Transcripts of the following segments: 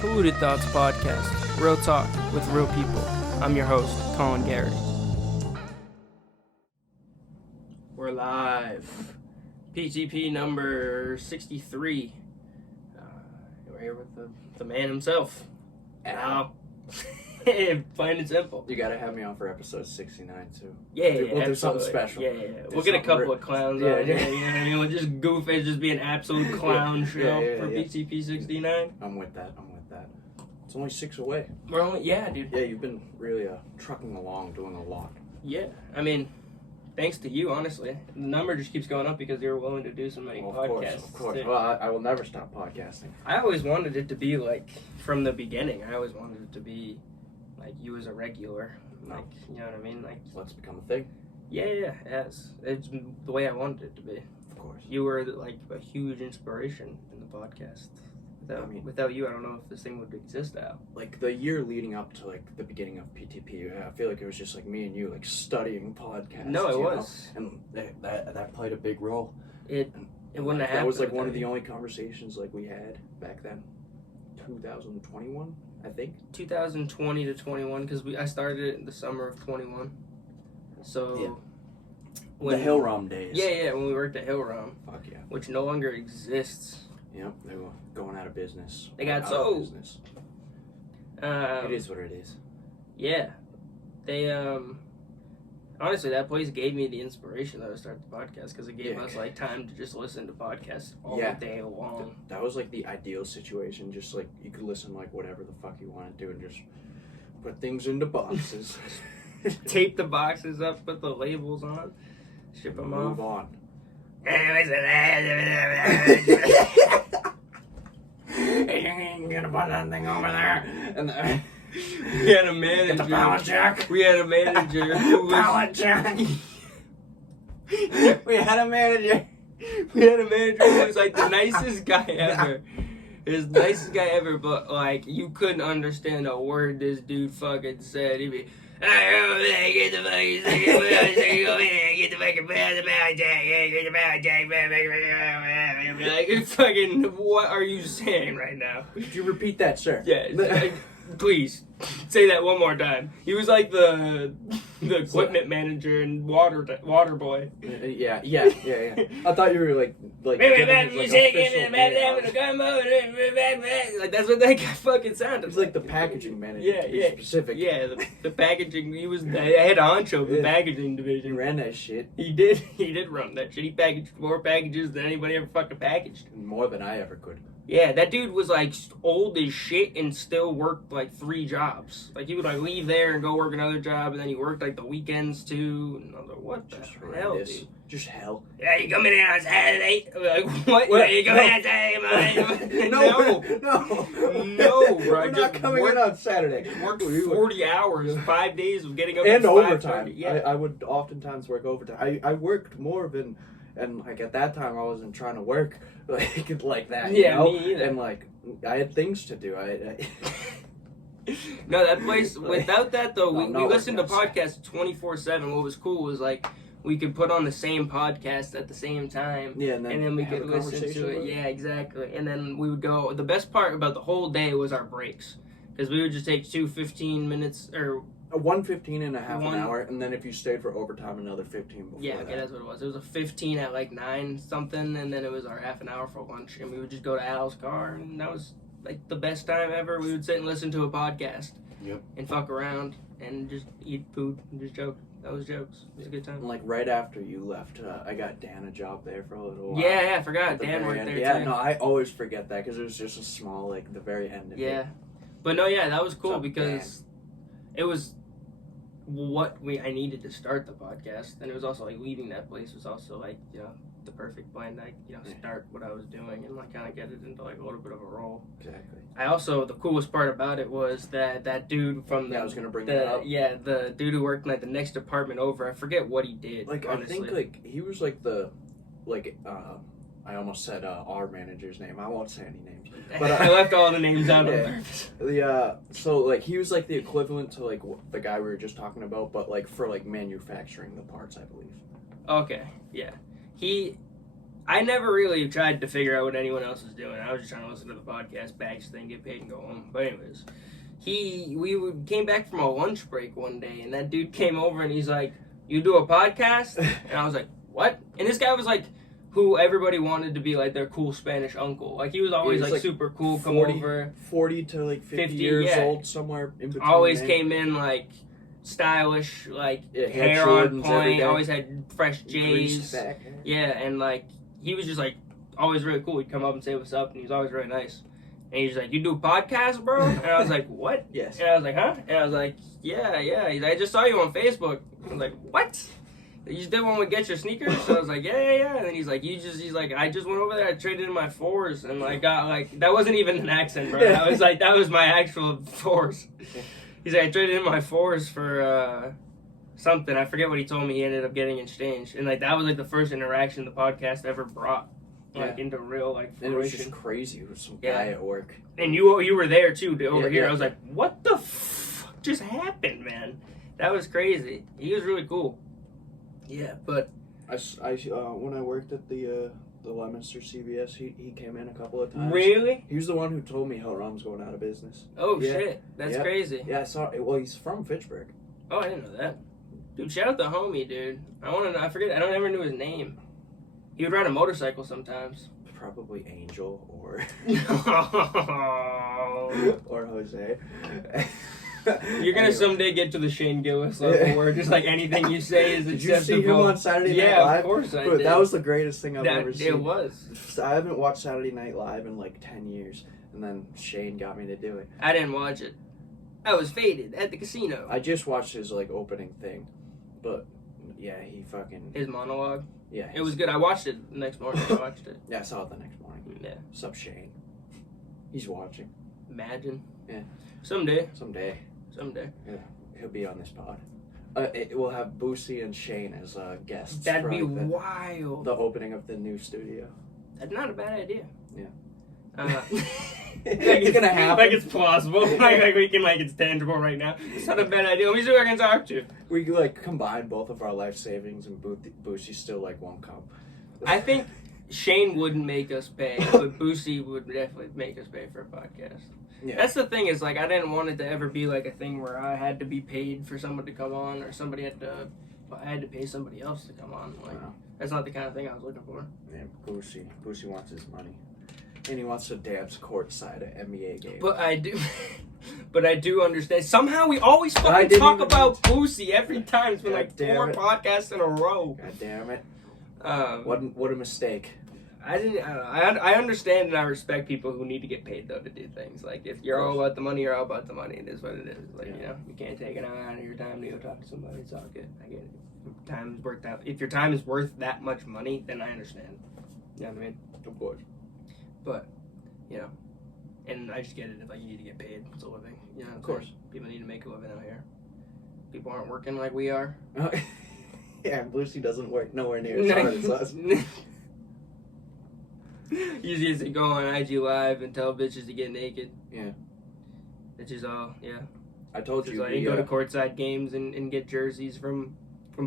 Polluted Thoughts Podcast, real talk with real people. I'm your host, Colin Gary. We're live. PTP number 63. We're here with the man himself. Al. Plain and simple. You gotta have me on for episode 69 too. Yeah, We'll do something special. Yeah. We'll get a couple of clowns on. Yeah. We'll just goof it, just be an absolute clown show for yeah. PTP 69. I'm with that. It's only 6 away. We're only, dude. Yeah, you've been really trucking along, doing a lot. Yeah, I mean, thanks to you, honestly. The number just keeps going up because you're willing to do so many podcasts. Of course. Too. Well, I will never stop podcasting. I always wanted it to be like, from the beginning, I always wanted it to be like you as a regular. Like, you know what I mean? Like, let's become a thing. Yeah, it has. It's the way I wanted it to be. Of course. You were like a huge inspiration in the podcast. Without you, I don't know if this thing would exist now. Like the year leading up to like the beginning of PTP, I feel like it was just like me and you like studying podcasts. No, it was, and that played a big role. It wouldn't have happened. That was like one of the only conversations like we had back then. 2021, I think. 2020 to 21, because I started it in the summer of 21. So. Yeah. The Hill Rom days. Yeah, when we worked at Hill Rom. Fuck yeah. Which no longer exists. Yep, they were going out of business. They got sold. It is what it is. Yeah. They, honestly, that place gave me the inspiration that I started the podcast, because it gave us, like, time to just listen to podcasts all day long. That was, like, the ideal situation. Just, like, you could listen, like, whatever the fuck you want to do and just put things into boxes. Tape the boxes up, put the labels on, ship them off. Move on. You're gonna put that thing over there. And we had a manager. Get the pallet jack. We had a manager who was... Pallet jack. We had a manager who was like the nicest guy ever. His nicest guy ever, but like you couldn't understand a word this dude fucking said. He'd be, get the fucking like, fucking, what are you saying right now? Could you repeat that, sir? Yeah, like, please say that one more time. He was like the equipment manager and water boy. Yeah. I thought you were like like that's what that guy fucking sounded. He's like the packaging manager. Yeah. Specific. Yeah, the packaging. He was the head honcho of the packaging division. He ran that shit. He did run that shit. He packaged more packages than anybody ever fucking packaged. More than I ever could. Yeah, that dude was like old as shit and still worked like 3 jobs. Like he would like leave there and go work another job, and then he worked like the weekends too. And I was like, what the hell, dude? Just hell. Yeah, you coming in on Saturday? Like, what? Yeah, you coming in on Saturday? No, bro. We're not coming in on Saturday. Worked 40 hours, 5 days of getting up and at overtime. Yeah. I would oftentimes work overtime. I worked more than, and like at that time I wasn't trying to work like that. Yeah, you know? me either. And like I had things to do. No, that place. Without that though, we listened to podcasts 24/7. What was cool was like we could put on the same podcast at the same time. Yeah, and then we could listen to it. Yeah, exactly. And then we would go. The best part about the whole day was our breaks, because we would just take 2 15 minutes or. 1:15 and a half an hour, and then if you stayed for overtime, another 15 before that. That's what it was. It was a 15 at like 9 something, and then it was our half an hour for lunch, and we would just go to Al's car, and that was like the best time ever. We would sit and listen to a podcast. Yep. And fuck around and just eat food and just joke. That was jokes. It was a good time. And like right after you left, I got Dan a job there for a little while. Yeah, I forgot. Dan worked there too. Yeah, no, I always forget that because it was just a small, like the very end of it. Yeah. But no, that was cool because it was what I needed to start the podcast, and it was also like leaving that place was also like, you know, the perfect blend. Like, you know, start what I was doing and like kind of get it into like a little bit of a role. Exactly. I also, the coolest part about it was that dude from I was gonna bring that up. Yeah, the dude who worked in like the next department over. I forget what he did. Like honestly. I think like he was like I almost said our manager's name. I won't say any names. But I left all the names out on purpose. So like he was like the equivalent to like the guy we were just talking about, but like for like manufacturing the parts, I believe. Okay, yeah. I never really tried to figure out what anyone else was doing. I was just trying to listen to the podcast, bags thing, get paid, and go home. But anyways, we came back from a lunch break one day, and that dude came over, and he's like, "You do a podcast?" And I was like, "What?" And this guy was like, who everybody wanted to be like their cool Spanish uncle. Like he was always like super cool, 40 to like 50 years old, somewhere in between. Always came in like stylish, like hair on point, always had fresh J's. Yeah, and like he was just like always really cool. He'd come up and say what's up, and he was always really nice. And he's like, "You do a podcast, bro?" And I was like, "What?" Yes. And I was like, "Huh?" And I was like, "Yeah." He's like, "I just saw you on Facebook." I was like, "What? You just did one with Get Your Sneakers?" So I was like, yeah. And then he's like, he's like, "I just went over there, I traded in my fours, and like got like," that wasn't even an accent, bro. I was like, that was my actual fours. He's like, "I traded in my fours for something. I forget what he told me he ended up getting exchanged." And like, that was like the first interaction the podcast ever brought. Like into real like fruition. And it was just crazy. It was some guy at work. And you were there too over here. I was like, what the fuck just happened, man? That was crazy. He was really cool. Yeah, but I when I worked at the Leominster CVS, he came in a couple of times. Really? He was the one who told me Hellrom's going out of business. Oh shit, that's crazy. Yeah, I saw it. Well, he's from Fitchburg. Oh, I didn't know that. Dude, shout out the homie, dude. I forget. I don't ever knew his name. He would ride a motorcycle sometimes. Probably Angel or or Jose. You're gonna someday get to the Shane Gillis level where just like anything you say is acceptable. Did you see him on Saturday Night Live? Yeah, of course I did. That was the greatest thing I've ever seen. It was. I haven't watched Saturday Night Live in like 10 years, and then Shane got me to do it. I didn't watch it. I was faded at the casino. I just watched his like opening thing, but yeah, he fucking his monologue. Yeah, it was good. I watched it the next morning. Yeah, I saw it the next morning. Yeah. Sup, Shane? He's watching. Imagine. Yeah. Someday. Yeah, he'll be on this pod. We'll have Boosie and Shane as guests. That'd be wild. The opening of the new studio. That's not a bad idea. Yeah. It's gonna happen. Like it's plausible. like we can it's tangible right now. It's not a bad idea. Let me see who I can talk to. We like combine both of our life savings, and Boosie still like won't come. I think Shane wouldn't make us pay, but Boosie would definitely make us pay for a podcast. Yeah. That's the thing is like I didn't want it to ever be like a thing where I had to be paid for someone to come on, or I had to pay somebody else to come on. Like that's not the kind of thing I was looking for. Yeah, Boosie wants his money. And he wants to dance courtside at NBA games. But I do understand. Somehow we always fucking talk about Boosie every time. It's been like 4 podcasts in a row. God damn it. What a mistake. I understand and I respect people who need to get paid though to do things. Like if you're all about the money, you're all about the money. It is what it is. Like you can't take an hour out of your time to go talk to somebody. It's all good. I get it. If your time is worth that much money, then I understand. You know what I mean? Of course. But, and I just get it if you need to get paid. It's a living. You know, of course. People need to make a living out here. People aren't working like we are. Yeah, Boosie doesn't work nowhere near as hard as us. Usually it's to go on IG Live and tell bitches to get naked. Yeah. Which is all, I told you. You go to courtside games and get jerseys from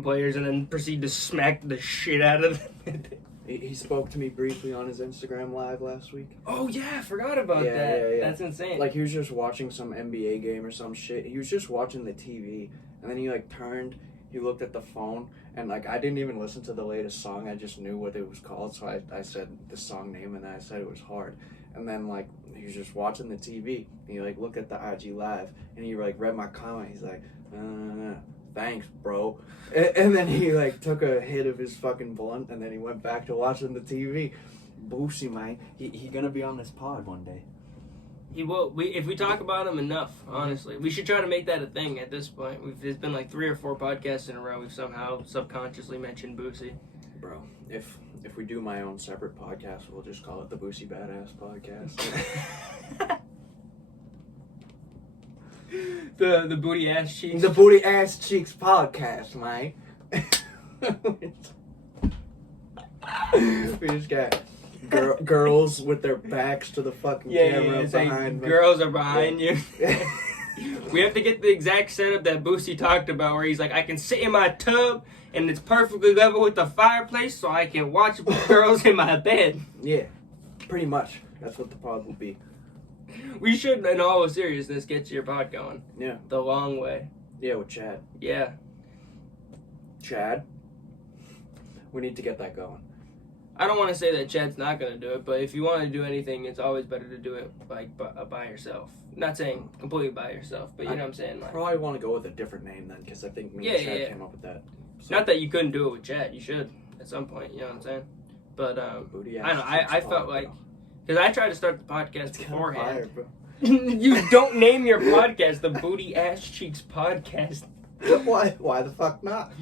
players and then proceed to smack the shit out of them. He spoke to me briefly on his Instagram Live last week. Oh, yeah, I forgot about that. Yeah. That's insane. Like, he was just watching some NBA game or some shit. He was just watching the TV, and then he, turned, he looked at the phone, and, I didn't even listen to the latest song. I just knew what it was called, so I said the song name, and then I said it was hard. And then, he was just watching the TV, and he, looked at the IG Live, and he, read my comment. He's like, thanks, bro. And then he, took a hit of his fucking blunt, and then he went back to watching the TV. Boosie, man. He gonna be on this pod one day. He will. If we talk about him enough, honestly. We should try to make that a thing at this point. There's been 3 or 4 podcasts in a row we've somehow subconsciously mentioned Boosie. Bro, if we do my own separate podcast, we'll just call it the Boosie Badazz Podcast. The Booty Asscheecks. The Booty Asscheecks Podcast, mate. We just got girls with their backs to the fucking camera behind me. Girls are behind you. We have to get the exact setup that Boosie talked about where he's like, I can sit in my tub and it's perfectly level with the fireplace, so I can watch girls in my bed. Yeah, pretty much. That's what the pod will be. We should, in all seriousness, get your pod going. Yeah. The long way. Yeah, with Chad. Yeah. Chad? We need to get that going. I don't want to say that Chad's not going to do it, but if you want to do anything, it's always better to do it like by yourself. Not saying completely by yourself, but you know what I'm saying? Like, probably want to go with a different name then, because I think me and Chad came up with that. So. Not that you couldn't do it with Chad. You should at some point, you know what I'm saying? But Booty I don't know. I felt like, because I tried to start the podcast beforehand. Fire, You don't name your podcast the Booty Asscheecks Podcast. Why the fuck not?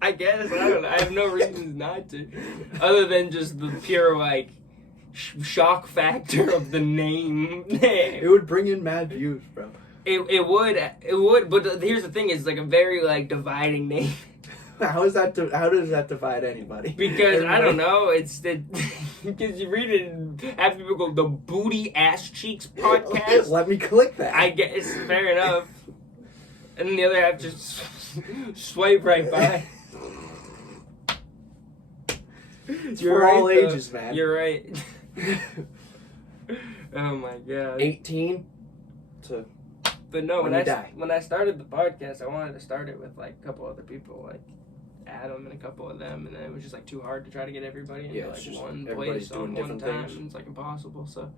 I guess. I don't know. I have no reasons not to. Other than just the pure, like, shock factor of the name. It would bring in mad views, bro. It would. But here's the thing: it's like a very like dividing name. How does that divide anybody? Because I don't know. It's because you read it and half people go the Booty Asscheecks Podcast. Let me click that. I guess fair enough. And then the other half just swipe right by. It's for all ages, man. You're right. Oh my god. 18 to. But no, when I started the podcast, I wanted to start it with like a couple other people, like Adam and a couple of them, and then it was just like too hard to try to get everybody into like one place on one time. And it's like impossible. So,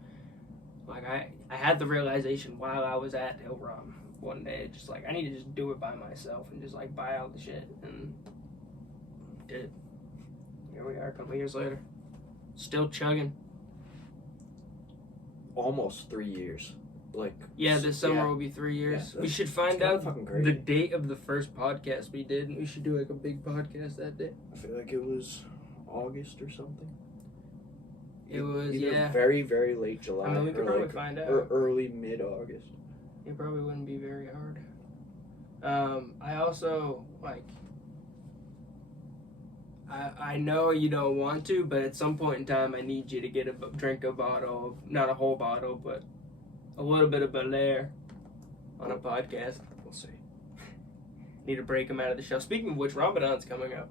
like I had the realization while I was at Hill Rom one day, just like I need to just do it by myself and just like buy all the shit, and did. Here we are, a couple years later, still chugging. Almost 3 years. Like this summer will be 3 years. We should find out the date of the first podcast we did, and we should do like a big podcast that day. I feel like it was August or something. It was either very, very late July. I mean, we could probably find out. Or early mid-August. It probably wouldn't be very hard. I also like. I know you don't want to, but at some point in time, I need you to drink a bottle, not a whole bottle, but a little bit of Belair on a podcast. We'll see. Need to break them out of the shell. Speaking of which, Ramadan's coming up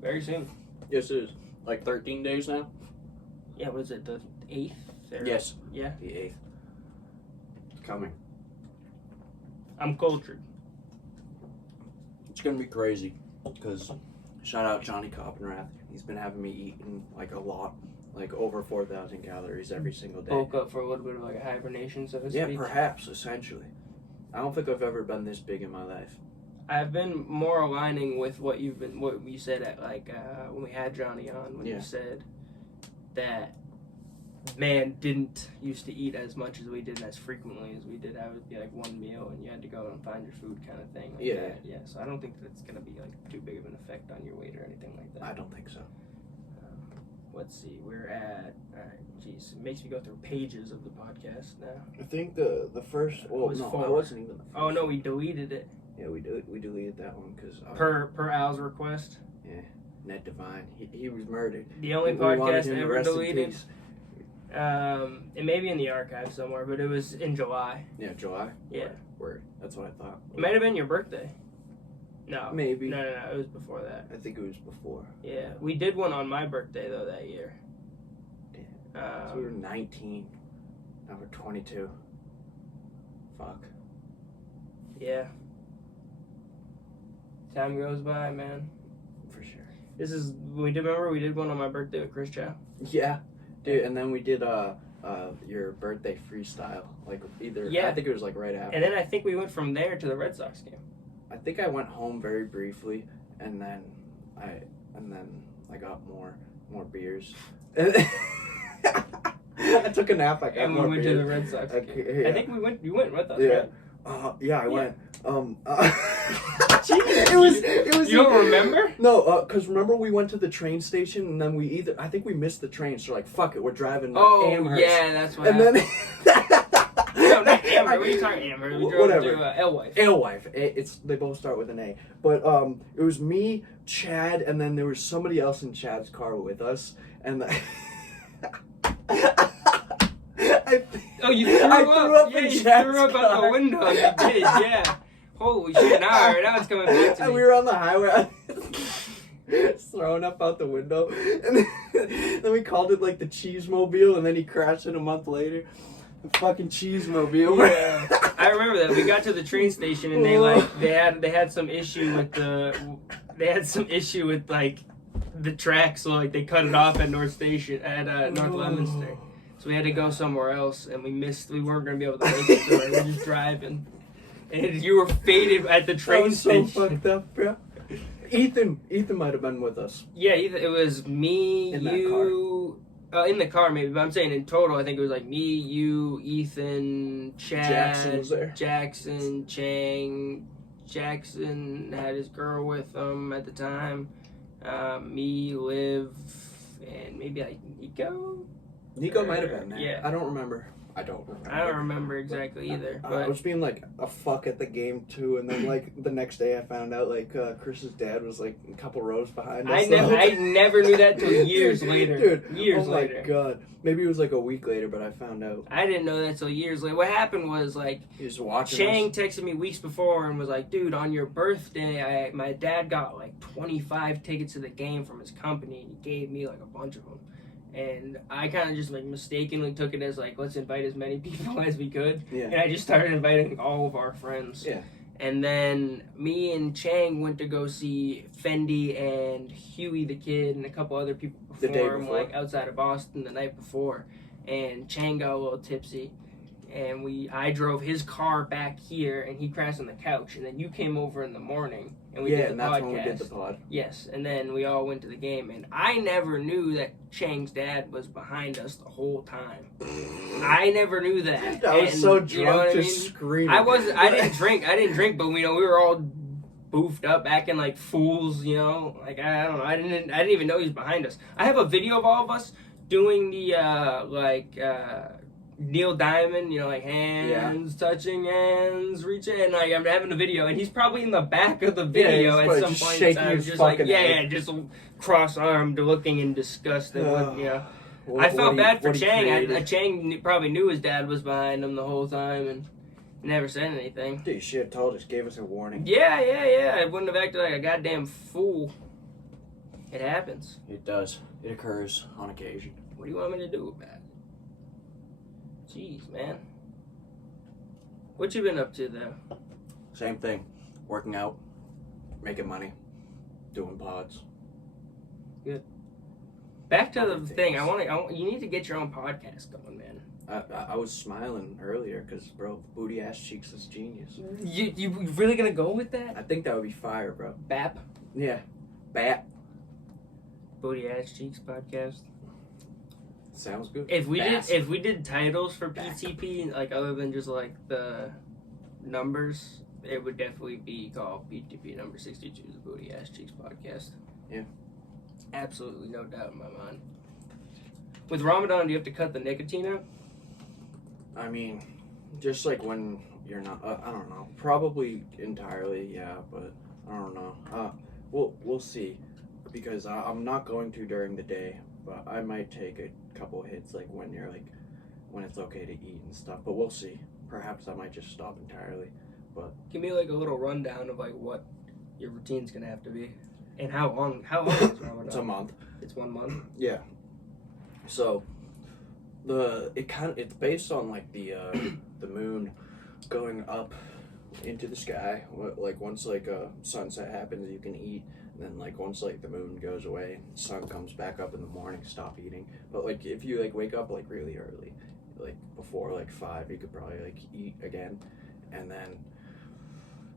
very soon. Yes, it is. Like 13 days now? Yeah, what is it, the 8th? Yes. Yeah? The 8th. It's coming. I'm cultured. It's going to be crazy. Because, shout out Johnny Coppenrath. He's been having me eating, like, a lot. Like, over 4,000 calories every single day. Woke up for a little bit of, like, a hibernation, so to speak. Yeah, perhaps, essentially. I don't think I've ever been this big in my life. I've been more aligning with what you said at, like, when we had Johnny on, when you said that man didn't used to eat as much as we did, as frequently as we did. I would be like one meal and you had to go and find your food kind of thing. Like that. So I don't think that's going to be like too big of an effect on your weight or anything like that. I don't think so. Let's see, we're at, jeez, it makes me go through pages of the podcast now. I think the first, well, no, 4. I wasn't even the first. Oh no, we deleted it. Yeah, we deleted that one because per Al's request. Yeah, Ned Devine, he was murdered. The only podcast ever deleted. It may be in the archive somewhere, but it was in July. Yeah, July? Yeah. Word. That's what I thought. It might have been your birthday. No. Maybe. No, it was before that. I think it was before. Yeah. We did one on my birthday, though, that year. Damn. So we were 19. Now we're 22. Fuck. Yeah. Time goes by, man. For sure. Remember we did one on my birthday with Chris Chow? Yeah. Dude, and then we did your birthday freestyle, like I think it was like right after. And then I think we went from there to the Red Sox game. I think I went home very briefly, and then I got more beers. I took a nap. I got more beers. And we went to the Red Sox game. I think you went with us, right? Yeah, I went. It was. You don't remember? No, because remember we went to the train station and then I think we missed the train, so like fuck it, we're driving. Amherst. Yeah, that's what. And then. No, not Amherst. What are you talking Amherst? We drove to Alewife. Alewife. They both start with an A. But it was me, Chad, and then there was somebody else in Chad's car with us, and. You threw up. Yeah, you threw up out the window. You did, yeah. Holy shit! Now it's coming back to me. And we were on the highway. Throwing up out the window, and then we called it like the Cheesemobile, and then he crashed it a month later. The fucking Cheesemobile. Yeah, I remember that. We got to the train station, and they had some issue with the track, so like they cut it off at North Station at North Leominster. So we had to go somewhere else, and we weren't gonna be able to make it. So we were just driving, and you were faded at the train station. So fucked up, bro. Ethan might have been with us. Yeah, it was me, in the car maybe, but I'm saying in total, I think it was like me, you, Ethan, Chad, Jackson was there. Jackson, Chang. Jackson had his girl with him at the time. Me, Liv, and maybe like Nico. Nico might have been there. Yeah. I don't remember exactly either. I was being like a fuck at the game too, and then like the next day I found out like Chris's dad was like a couple rows behind us. I never knew that till years later. Dude, years oh later. My god, maybe it was like a week later, but I found out. I didn't know that till years later. What happened was like he was watching. Chang texted me weeks before and was like, "Dude, on your birthday, my dad got like 25 tickets to the game from his company, and he gave me like a bunch of them." And I kind of just like mistakenly took it as like, let's invite as many people as we could. Yeah. And I just started inviting all of our friends. Yeah. And then me and Chang went to go see Fendi and Huey the Kid and a couple other people perform like outside of Boston the night before. And Chang got a little tipsy. And I drove his car back here, and he crashed on the couch. And then you came over in the morning, and we did the podcast. Yeah, and that's when we did the pod. Yes, and then we all went to the game. And I never knew that Chang's dad was behind us the whole time. I never knew that. I was so drunk, just screaming. I didn't drink, but we were all boofed up, acting like fools. Like I don't know. I didn't even know he was behind us. I have a video of all of us doing the Neil Diamond, like hands, touching hands, reaching, and like I'm having a video, and he's probably in the back of the video at some point in time, just like just cross-armed, looking in disgust at I felt bad for Chang. Chang probably knew his dad was behind him the whole time and never said anything. Dude, you should have told us, gave us a warning. Yeah. I wouldn't have acted like a goddamn fool. It happens. It does. It occurs on occasion. What do you want me to do about it? Jeez, man. What you been up to, though? Same thing. Working out, making money, doing pods. Good. Back to the thing. You need to get your own podcast going, man. I was smiling earlier because, bro, Booty Asscheecks is genius. You really gonna go with that? I think that would be fire, bro. BAP? Yeah. BAP. Booty Asscheecks Podcast. Sounds good. If we did titles for PTP, like other than just like the numbers, it would definitely be called PTP number 62, the Booty Asscheecks Podcast. Yeah. Absolutely, no doubt in my mind. With Ramadan, do you have to cut the nicotine out? I mean, just like when you're not, I don't know. Probably entirely, yeah, but I don't know. We'll see. Because I'm not going to during the day, but I might take a couple hits like when it's okay to eat and stuff. But we'll see. Perhaps I might just stop entirely. But give me like a little rundown of like what your routine's gonna have to be, and how long is Ramadan? It's a month. It's 1 month. Yeah. So it's based on like the moon going up into the sky. Like once like a sunset happens, you can eat. And then like once like the moon goes away, sun comes back up in the morning, stop eating. But like if you like wake up like really early, like before like 5, you could probably like eat again, and then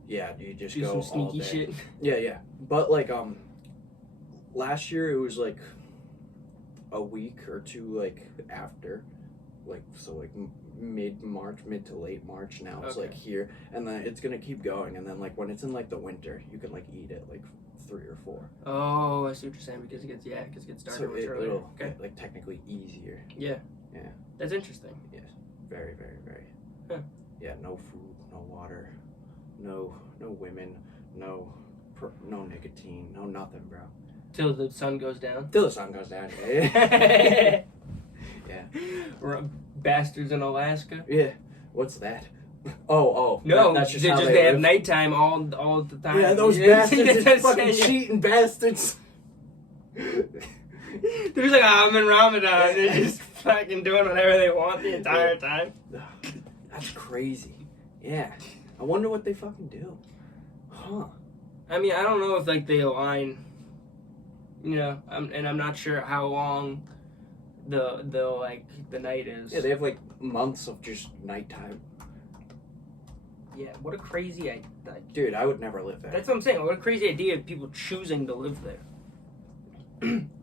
you just do go some sneaky all day. shit. Yeah. But like last year it was like a week or two like after, like so like mid to late March now. It's like here, and then it's gonna keep going, and then like when it's in like the winter, you can like eat it like 3 or 4. Oh, I see what you're saying, because it gets darker much earlier. It'll like technically easier. Yeah. That's interesting. Yes, very, very, very. Huh. Yeah, no food, no water, no women, no nicotine, no nothing, bro. Till the sun goes down. Till the sun goes down. Yeah. Bastards in Alaska. Yeah. What's that? No, that's just they how just they they have live. nighttime all the time. Yeah, those bastards are fucking cheating bastards. They're just like, I'm in Ramadan. They're just fucking doing whatever they want the entire time. That's crazy. Yeah. I wonder what they fucking do. Huh. I mean, I don't know if like they align. You know, I'm not sure how long the night is. Yeah, they have like months of just nighttime. Yeah, what a crazy idea. Dude, I would never live there. That's what I'm saying. What a crazy idea of people choosing to live there.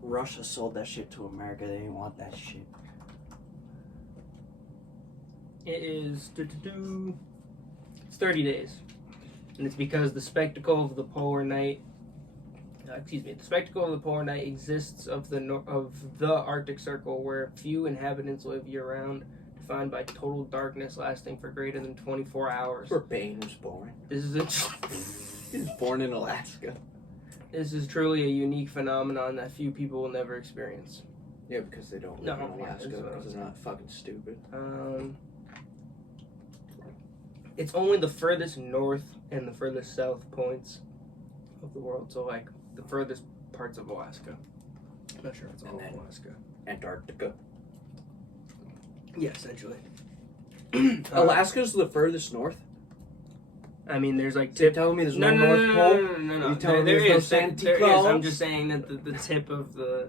Russia sold that shit to America. They didn't want that shit. It is it's 30 days, and it's because the spectacle of the polar night. The spectacle of the polar night exists of the Arctic Circle, where few inhabitants live year-round, defined by total darkness lasting for greater than 24 hours. Where Bane was born. This is He was born in Alaska. This is truly a unique phenomenon that few people will never experience. Yeah, because they don't live in Alaska, because they're not fucking stupid. It's only the furthest north and the furthest south points of the world, so like the furthest parts of Alaska. I'm not sure if it's all of Alaska. Antarctica. Yeah, essentially. Alaska's the furthest north? I mean, there's like You're telling me there's no North Pole? No. You're telling me there's no Santa Claus? I'm just saying that the tip of the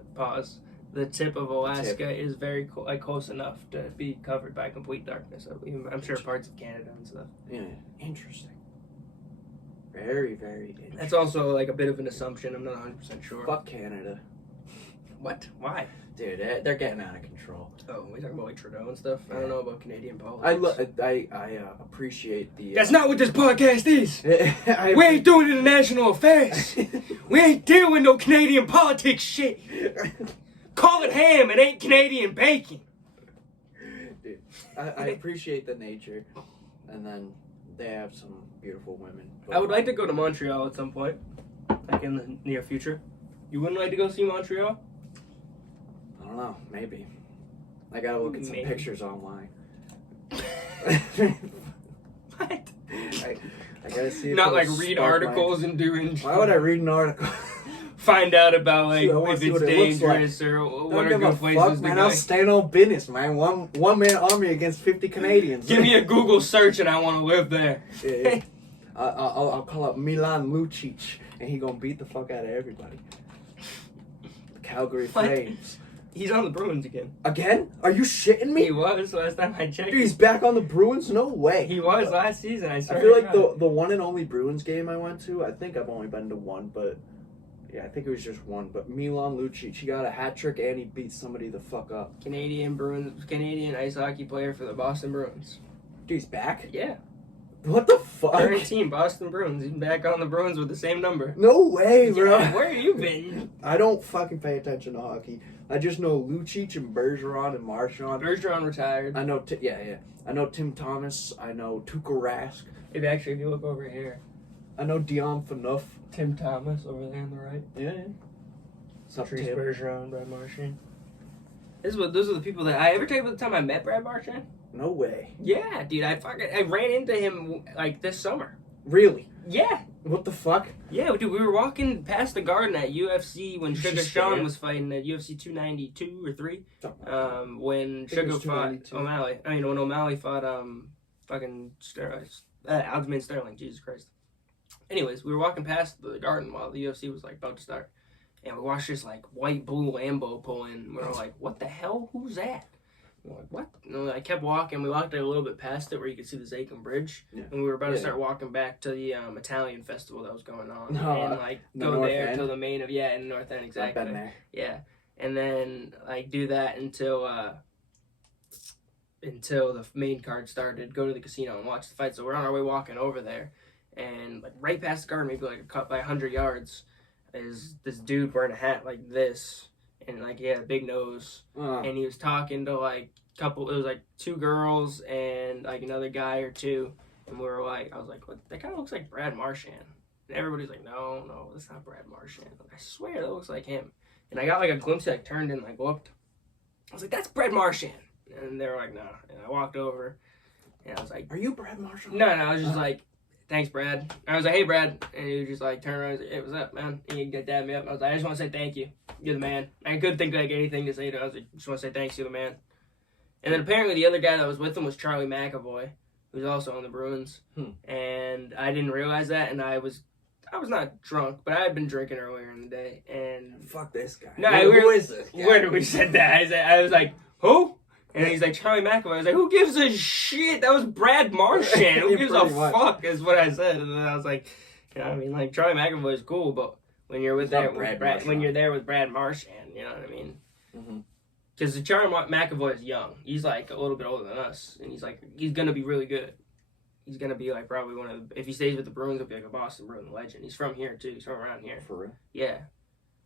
tip of Alaska is very close enough to be covered by complete darkness. I'm sure parts of Canada and stuff. Yeah, interesting. Very, very interesting. That's also like a bit of an assumption. I'm not 100% sure. Fuck Canada. What? Why? Dude, they're getting out of control. Oh, we talking about like Trudeau and stuff? I don't know about Canadian politics. I appreciate the... That's not what this podcast is! We ain't doing international affairs! We ain't dealing with no Canadian politics shit! Call it ham, it ain't Canadian bacon! Dude, I appreciate the nature, and then they have some beautiful women. I would like to go to Montreal at some point, like in the near future. You wouldn't like to go see Montreal? I don't know, maybe. I gotta look at some pictures online. What? I gotta see. Not like read articles and do. Why would I read an article? Find out about like if it's dangerous or what are good places to man, go. I'll stay no business, man. One man army against 50 Canadians. Give me a Google search and I want to live there. Yeah. I'll call up Milan Lucic and he gonna beat the fuck out of everybody. The Calgary Flames. He's on the Bruins again. Again? Are you shitting me? He was last time I checked. Dude, he's back on the Bruins? No way. He was last season. I swear. I feel like the one and only Bruins game I went to, I think I've only been to one, but yeah, I think it was just one. But Milan Lucic, he got a hat trick and he beat somebody the fuck up. Canadian ice hockey player for the Boston Bruins. Dude, he's back? Yeah. What the fuck? Current team, Boston Bruins. He's back on the Bruins with the same number. No way, bro. Yeah, where have you been? I don't fucking pay attention to hockey. I just know Lucic and Bergeron and Marchand. Bergeron retired. I know, I know Tim Thomas. I know Tuukka Rask. If actually, if you look over here, I know Dion Phaneuf. Tim Thomas over there on the right. Yeah. Patrice Bergeron, Brad Marchand. Those are the people that I ever tell you about the time I met Brad Marchand? No way. Yeah, dude. I ran into him like this summer. Really? Yeah. What the fuck? Yeah, dude. We were walking past the Garden at UFC when Sugar Sean was fighting at UFC 292 or 3. When Sugar fought O'Malley. I mean, when O'Malley fought fucking Aljamain Sterling. Jesus Christ. Anyways, we were walking past the Garden while the UFC was like about to start, and we watched this like white blue Lambo pull in. We were like, "What the hell? Who's that?" We're like, "What?" And I kept walking. We walked a little bit past it where you could see the Zakin Bridge, and we were about to start walking back to the Italian festival that was going on, and like go there till the main in the North End, exactly. I've been there. Yeah, and then like do that until the main card started. Go to the casino and watch the fight. So we're on our way walking over there. And like right past the Garden, maybe like a cut by 100 yards, is this dude wearing a hat like this, and like he had a big nose, and he was talking to like it was like 2 girls and like another guy or 2, and we were like, I was like, what, that kind of looks like Brad Marchand, and everybody's like, no, that's not Brad Marchand. I swear that looks like him, and I got like a glimpse, like turned and like looked, I was like, that's Brad Marchand, and they were like, no, and I walked over. And I was like, "Are you Brad Marshall?" No, I was just like, "Thanks, Brad." I was like, "Hey, Brad," and he was just like, turned around, and was like, "Hey, what's up, man?" And he dabbed me up. I was like, "I just want to say thank you. You're the man." I couldn't think of like anything to say to him. I was like, "Just want to say thanks, you're the man." And then apparently the other guy that was with him was Charlie McAvoy, who's also on the Bruins. And I didn't realize that, and I was not drunk, but I had been drinking earlier in the day. And fuck this guy. No, who is this guy? Where we said that? I was like, who? And he's like, Charlie McAvoy. I was like, who gives a shit? That was Brad Marchand. Who gives a fuck? Is what I said. And then I was like, I mean, like Charlie McAvoy is cool, but when you're when you're there with Brad Marchand, you know what I mean? Because Charlie McAvoy is young. He's like a little bit older than us, and he's gonna be really good. He's gonna be like probably one of the, if he stays with the Bruins, he'll be like a Boston Bruin legend. He's from here too. He's from around here. For real? Yeah.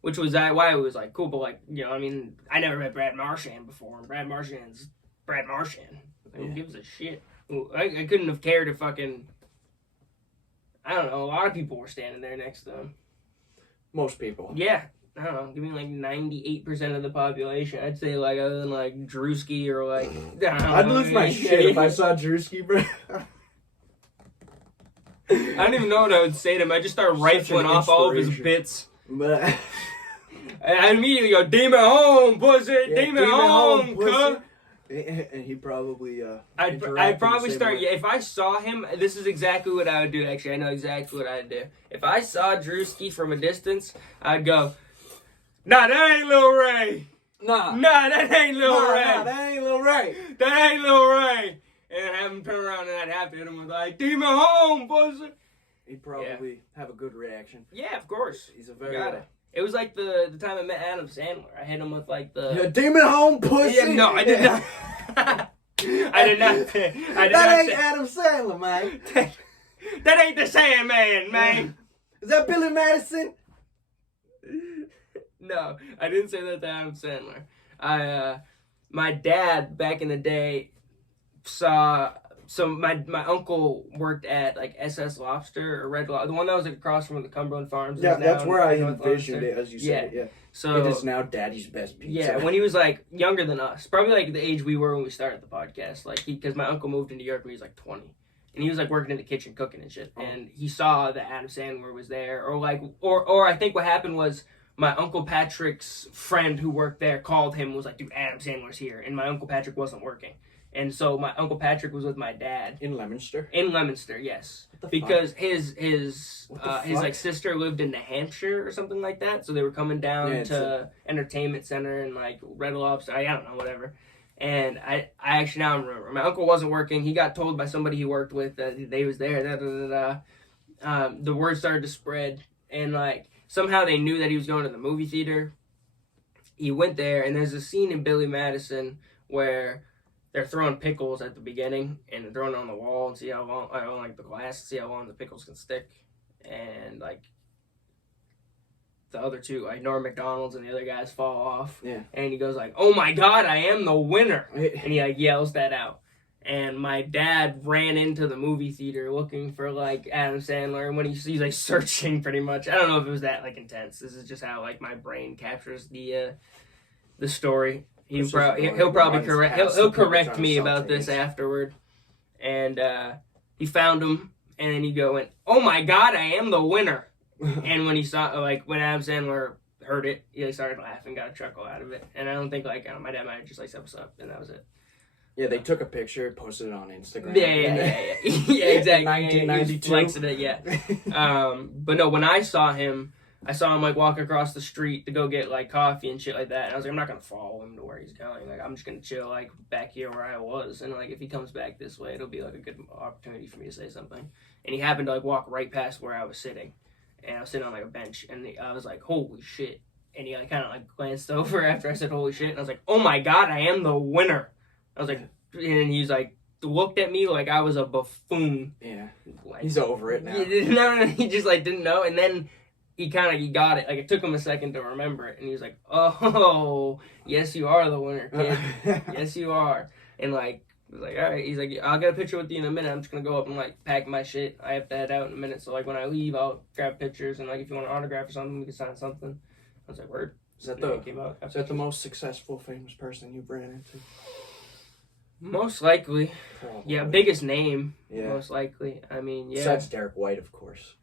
Which was why it was like cool, but like, I mean, I never met Brad Marchand before, and Brad Marchand's Brad Marchand. Like, who gives a shit? I couldn't have cared if fucking, I don't know, a lot of people were standing there next to him. Most people. Yeah. I don't know, give me like 98% of the population. I'd say like other than like Drewski or like, I'd lose my shit if I saw Drewski, bro. I don't even know what I would say to him. I just start rifling off all of his bits. I immediately go, "Demon home, pussy! Demon home, cuh!" And he probably I'd probably start. Yeah, if I saw him, this is exactly what I would do. Actually, I know exactly what I'd do. If I saw Drewski from a distance, I'd go, "Nah, that ain't Lil Ray. Nah, that ain't Lil Ray. Nah, that ain't Lil Ray. That ain't Lil Ray." And have him turn around and I'd have to hit him with like, "Demon home, pussy." He'd probably have a good reaction. Yeah, of course. He's a very. It was like the time I met Adam Sandler. I hit him with like the demon home pussy. Yeah, no, I did not. I did not. That ain't Adam Sandler, man. That ain't the Sandman, man. Is that Billy Madison? No, I didn't say that to Adam Sandler. My dad back in the day saw. So my uncle worked at like SS Lobster or Red Lobster, the one that was like across from the Cumberland Farms. Yeah, that's where I envisioned it as you said it. Yeah. So it is now Daddy's Best Pizza. Yeah, when he was like younger than us, probably like the age we were when we started the podcast. Like because my uncle moved to New York when he was like 20, and he was like working in the kitchen cooking and shit. And he saw that Adam Sandler was there, or I think what happened was my Uncle Patrick's friend who worked there called him and was like, "Dude, Adam Sandler's here," and my Uncle Patrick wasn't working. And so my Uncle Patrick was with my dad. In Leominster? In Leominster, yes. Because his like sister lived in New Hampshire or something like that. So they were coming down to Entertainment Center and like Red Lobster. I don't know, whatever. And I actually now remember. My uncle wasn't working. He got told by somebody he worked with that they was there. The word started to spread. And like somehow they knew that he was going to the movie theater. He went there, and there's a scene in Billy Madison where they're throwing pickles at the beginning, and they're throwing it on the wall and see how long, like the glass, see how long the pickles can stick. And like the other two, like Norm Macdonald's and the other guys fall off. Yeah. And he goes like, "Oh my God, I am the winner!" And he like yells that out. And my dad ran into the movie theater looking for like Adam Sandler, and when he's like searching, pretty much. I don't know if it was that like intense. This is just how like my brain captures the story. He'll probably correct me about this afterward. And he found him, and then he went, "Oh my God, I am the winner!" And when he saw, like, when Adam Sandler heard it, he started laughing, got a chuckle out of it. And I don't think like my dad might have just like set us up, and that was it. Yeah, they took a picture, posted it on Instagram. Yeah, exactly. 1992. Flexed it, yeah. But no, when I saw him like walk across the street to go get like coffee and shit like that. And I was like, I'm not gonna follow him to where he's going. Like I'm just gonna chill like back here where I was. And like if he comes back this way, it'll be like a good opportunity for me to say something. And he happened to like walk right past where I was sitting, and I was sitting on like a bench, and I was like, "Holy shit!" And he like kind of like glanced over after I said "Holy shit," and I was like, "Oh my God, I am the winner!" I was like, and he's like looked at me like I was a buffoon. Yeah, like, he's over it now. No, he just like didn't know, and then. He got it. Like, it took him a second to remember it. And he was like, "Oh, yes, you are the winner, kid. Yes, you are." And, like, he was like, "All right." He's like, "I'll get a picture with you in a minute. I'm just going to go up and, like, pack my shit. I have to head out in a minute. So, like, when I leave, I'll grab pictures. And, like, if you want an autograph or something, we can sign something." I was like, "Word." Is that the most successful, famous person you've ran into? Most likely. Probably. Yeah, biggest name. Yeah. Most likely. I mean, yeah. Besides Derek White, of course.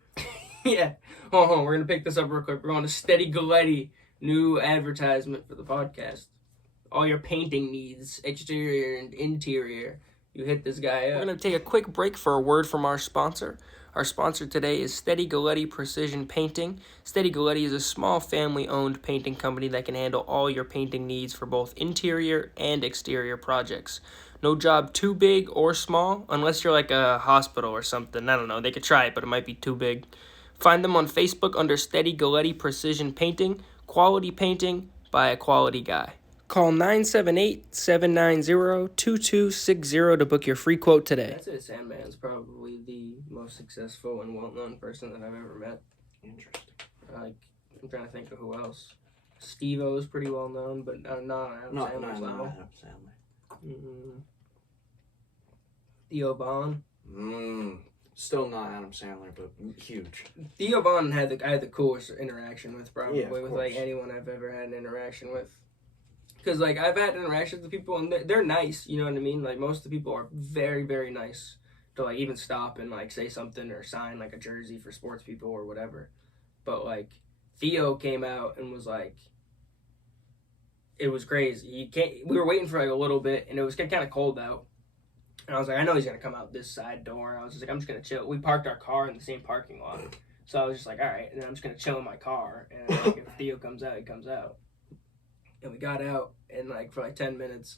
Yeah. Hold on, we're going to pick this up real quick. We're on to Steady Galletti. New advertisement for the podcast. All your painting needs, exterior and interior. You hit this guy up. We're going to take a quick break for a word from our sponsor. Our sponsor today is Steady Galletti Precision Painting. Steady Galletti is a small family-owned painting company that can handle all your painting needs for both interior and exterior projects. No job too big or small, unless you're like a hospital or something. I don't know. They could try it, but it might be too big. Find them on Facebook under Steady Galletti Precision Painting. Quality painting by a quality guy. Call 978-790-2260 to book your free quote today. I'd say Sandman's probably the most successful and well-known person that I've ever met. Interesting. I'm trying to think of who else. Steve-O is pretty well-known, but not Sandler's level. Adam Sandler. Theo Von. Still not Adam Sandler, but huge. Theo Von I had the coolest interaction with, probably, with course. like anyone I've ever had an interaction with. Because, like, I've had interactions with people, and they're nice, you know what I mean? Like, most of the people are very, very nice to, like, even stop and, like, say something or sign, like, a jersey for sports people or whatever. But, like, Theo came out and was, like, it was crazy. We were waiting for, like, a little bit, and it was kind of cold out. And I was like, I know he's going to come out this side door. I was just like, I'm just going to chill. We parked our car in the same parking lot. So I was just like, all right. And then I'm just going to chill in my car. And, like, if Theo comes out, he comes out. And we got out, and, like, for, like, 10 minutes,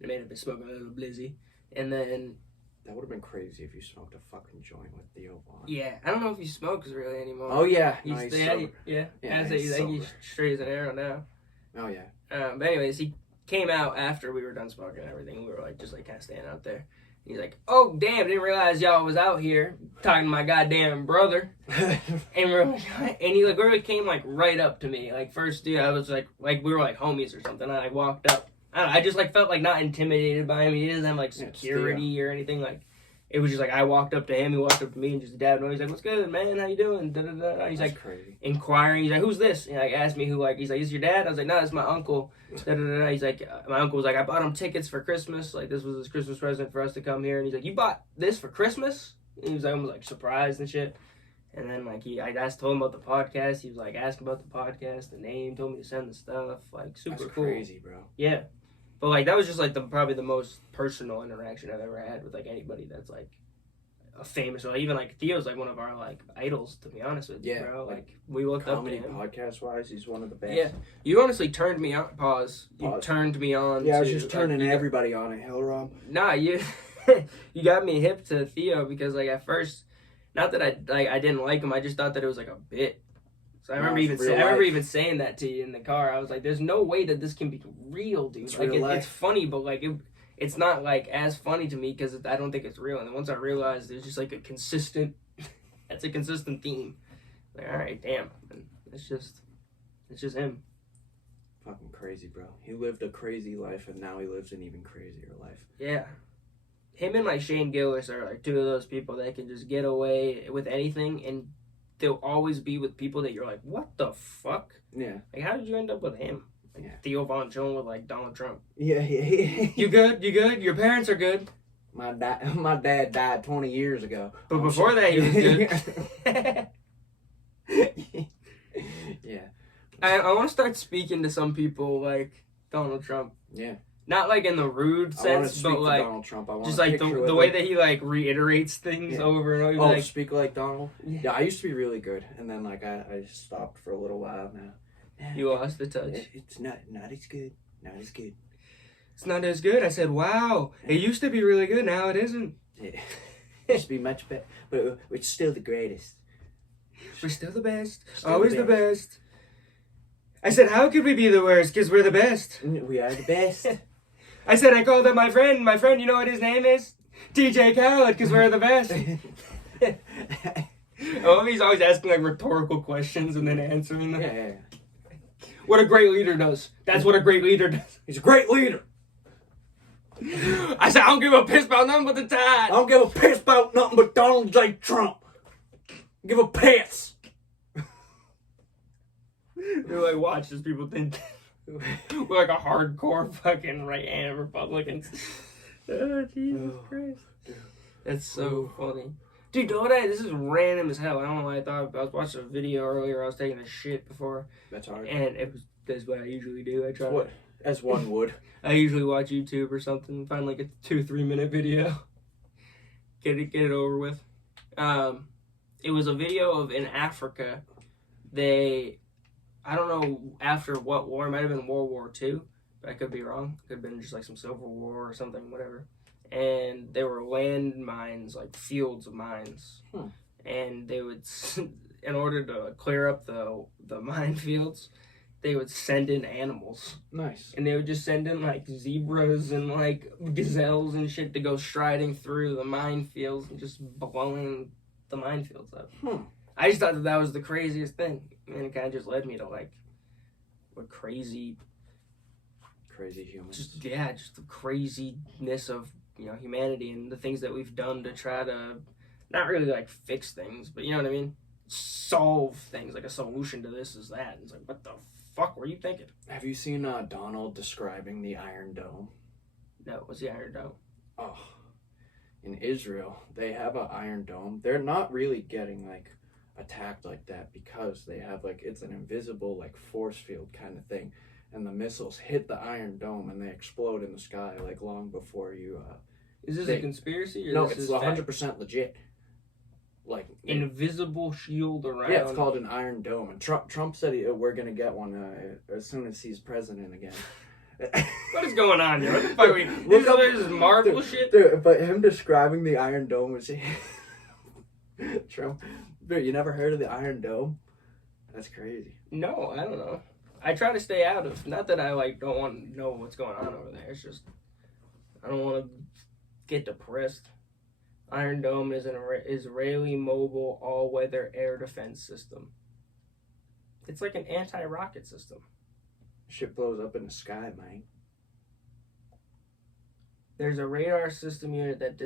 it made it smoking a little blizzy. And then... That would have been crazy if you smoked a fucking joint with Theo Von. Yeah. I don't know if he smokes really anymore. Oh, yeah. He's straight as an arrow now. Oh, yeah. But anyways, he came out after we were done smoking and everything. We were, like, just, like, kind of standing out there. He's like, oh, damn, didn't realize y'all was out here talking to my goddamn brother. And we're like, and he, like, really came, like, right up to me. Like, first, dude, I was, like we were, like, homies or something. I, like, walked up. I don't know, I just, like, felt, like, not intimidated by him. He didn't have, like, security or anything. Like, it was just, like, I walked up to him. He walked up to me and just dabbed him. He's like, what's good, man? How you doing? Da-da-da. He's, like, crazy. Inquiring. He's like, who's this? And, like, asked me who, like, he's like, is this your dad? I was like, no, it's my uncle. Da-da-da. He's like, my uncle was like, I bought him tickets for Christmas. Like, this was his Christmas present for us to come here. And he's like, you bought this for Christmas? And he was like, almost, like, surprised and shit. And then, like, I told him about the podcast. He was, like, asking about the podcast, the name, told me to send the stuff. Like, super That's cool. Crazy, bro. Yeah. But, like, that was just, like, probably the most personal interaction I've ever had with, like, anybody that's, like, a famous, or even, like, Theo's, like, one of our, like, idols, to be honest with you, bro. Like, we looked up to him. Podcast-wise, he's one of the best. Yeah. You honestly turned me on, You turned me on I was just turning everybody on at Hell Rob. Nah, you got me hip to Theo because, like, at first, not that I didn't like him, I just thought that it was, like, a bit. So I remember even saying that to you in the car. I was like, there's no way that this can be real, dude. It's like, real life. It's funny, but, like, it's not, like, as funny to me because I don't think it's real. And then once I realized there's just, like, a consistent theme. Like, all right, damn. And it's just him. Fucking crazy, bro. He lived a crazy life, and now he lives an even crazier life. Yeah. Him and, like, Shane Gillis are, like, two of those people that can just get away with anything, and they'll always be with people that you're like, what the fuck? Yeah. Like, how did you end up with him? Like, yeah. Theo Von chilling with, like, Donald Trump. Yeah. You good? Your parents are good? My dad died 20 years ago. But before that, he was good. Yeah. I want to start speaking to some people like Donald Trump. Yeah. Not, like, in the rude sense, but, like, Donald Trump. just, like, the way that he, like, reiterates things over and over. Oh, like, speak like Donald? Yeah, I used to be really good, and then, like, I just stopped for a little while now. You lost the touch. It's not as good. Not as good. It's not as good. I said, wow. It used to be really good. Now it isn't. Yeah. It used to be much better, but it's still the greatest. We're still the best. Always the best. I said, how could we be the worst? Because we're the best. We are the best. I said, I called up my friend. My friend, you know what his name is? TJ Khaled, because we're the best. Oh, he's always asking, like, rhetorical questions and then answering them. Yeah. What a great leader does. That's what a great leader does. He's a great leader. I said, I don't give a piss about nothing but the tide. I don't give a piss about nothing but Donald J. Trump. Give a piss. They're like, watch this. People think we're like a hardcore fucking right-hand Republicans. Oh, Jesus Christ. That's so funny. Dude, this is random as hell. I don't know why I thought. I was watching a video earlier. I was taking a shit before. That's hard. And that's what I usually do. I try what, as one would. I usually watch YouTube or something. Find like a 2-3 minute video. Get it over with. It was a video of in Africa. I don't know after what war. It might have been World War II. But I could be wrong. It could have been just like some Civil War or something, whatever. And there were land mines, like fields of mines. And they would, in order to clear up the minefields, they would send in animals. Nice. And they would just send in like zebras and like gazelles and shit to go striding through the minefields and just blowing the minefields up. I just thought that was the craziest thing. And it kind of just led me to like, what crazy humans. Just the craziness of humanity and the things that we've done to try to not really like fix things, but you know what I mean, solve things. Like a solution to this is that. It's like, what the fuck were you thinking? Have you seen Donald describing the Iron Dome? No, what's the Iron Dome? Oh, in Israel they have an Iron Dome. They're not really getting like attacked like that because they have like, it's an invisible like force field kind of thing. And the missiles hit the Iron Dome and they explode in the sky like long before you. Is this a conspiracy? Or no, it's 100% legit. Like invisible shield around. Yeah, it's called an Iron Dome. And Trump said we're gonna get one as soon as he's president again. What is going on here? What the fuck are we? This is Marvel shit. Dude, but him describing the Iron Dome was Trump. Dude, you never heard of the Iron Dome? That's crazy. No, I don't know. I try to stay out of. Not that I like don't want to know what's going on over there. It's just I don't want to get depressed. Iron Dome is an Israeli mobile all-weather air defense system. It's like an anti-rocket system. Shit blows up in the sky, man. There's a radar system unit that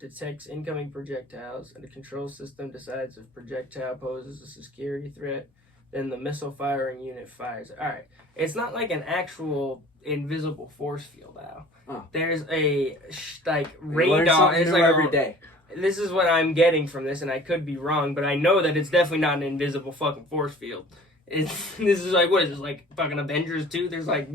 detects incoming projectiles, and the control system decides if projectile poses a security threat. Then the missile firing unit fires it. All right, it's not like an actual invisible force field, Al. There's a radar. It's like every day. This is what I'm getting from this, and I could be wrong, but I know that it's definitely not an invisible fucking force field. This is like, what is this, like fucking Avengers 2? There's like,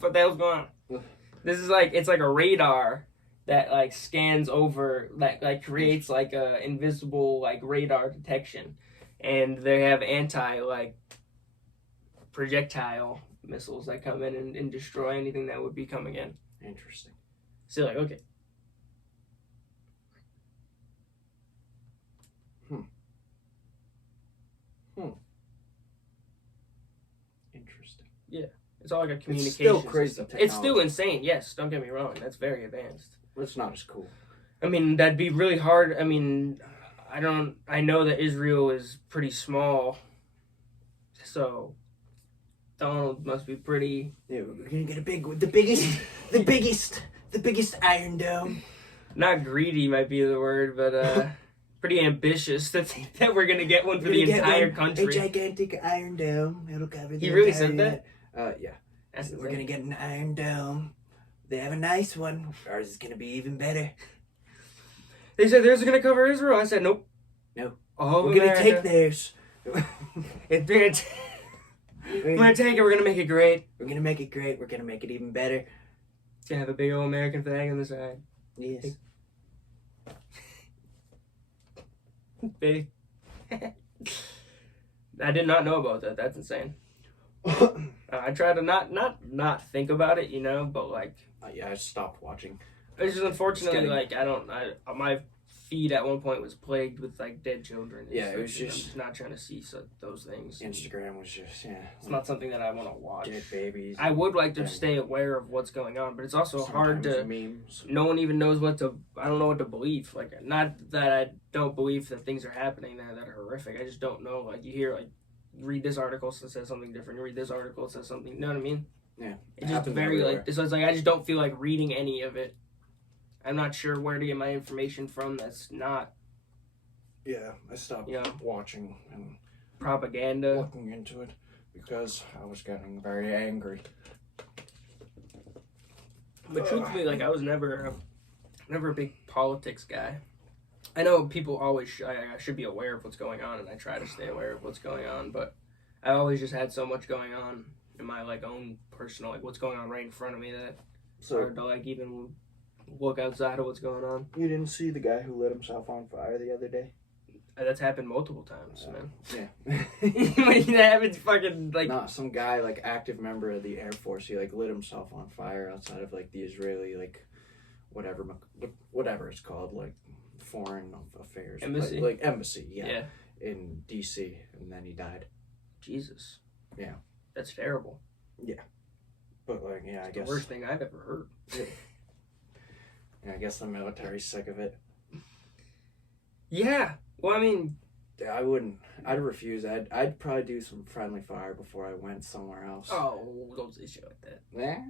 what the hell's going on? This is like, it's like a radar that like scans over, that like creates like a invisible like radar detection. And they have projectile missiles that come in and destroy anything that would be coming in. Interesting. So like, okay. Interesting. Yeah. It's all like a communication It's still crazy system. technology. It's still insane, yes, don't get me wrong. That's very advanced. It's not as cool. I mean, that'd be really hard. I mean, I know that Israel is pretty small, so Donald must be pretty. Yeah, we're gonna get the biggest Iron Dome. Not greedy might be the word, but pretty ambitious to think that we're gonna get one for the entire country. A gigantic Iron Dome. It'll cover the He really said that? Yeah. We're gonna get an Iron Dome. They have a nice one. Ours is gonna be even better. They said theirs are gonna cover Israel. I said nope. No. Oh, we're gonna take theirs. We're gonna take it. We're gonna make it great. We're gonna make it great. We're gonna make it even better. It's gonna have a big old American flag on the side. Yes. Big. I did not know about that. That's insane. I try to not think about it, but like. Yeah, I stopped watching. It's just unfortunately my feed at one point was plagued with like dead children. Yeah, it was I'm just not trying to see those things. Instagram was just It's not something that I want to watch. Dead babies. I would like to stay aware of what's going on, but it's also hard to. Memes. No one even knows what to. I don't know what to believe. Like, not that I don't believe that things are happening that are horrific. I just don't know. Like, you hear like, read this article, it says something different. You read this article, it says something. You know what I mean? Yeah. It's just very everywhere. So it's like I just don't feel like reading any of it. I'm not sure where to get my information from. That's not. Yeah, I stopped watching and propaganda. Looking into it because I was getting very angry. But truthfully, like, I was never a big politics guy. I know people always I should be aware of what's going on, and I try to stay aware of what's going on, but I always just had so much going on in my, like, own personal, like, what's going on right in front of me that it's hard to, like, even look outside of what's going on. You didn't see the guy who lit himself on fire the other day? That's happened multiple times, man. Yeah. That happens fucking, like... No, some guy, like, active member of the Air Force, he, like, lit himself on fire outside of, like, the Israeli, like, whatever it's called, like, foreign affairs. Embassy? Like embassy, yeah. In D.C., and then he died. Jesus. Yeah. That's terrible. Yeah. But, like, yeah, I guess... the worst thing I've ever heard. Yeah, I guess the military's sick of it. Yeah. Well, I mean... Yeah, I wouldn't. I'd refuse. I'd probably do some friendly fire before I went somewhere else. Oh, don't say shit like that. Yeah.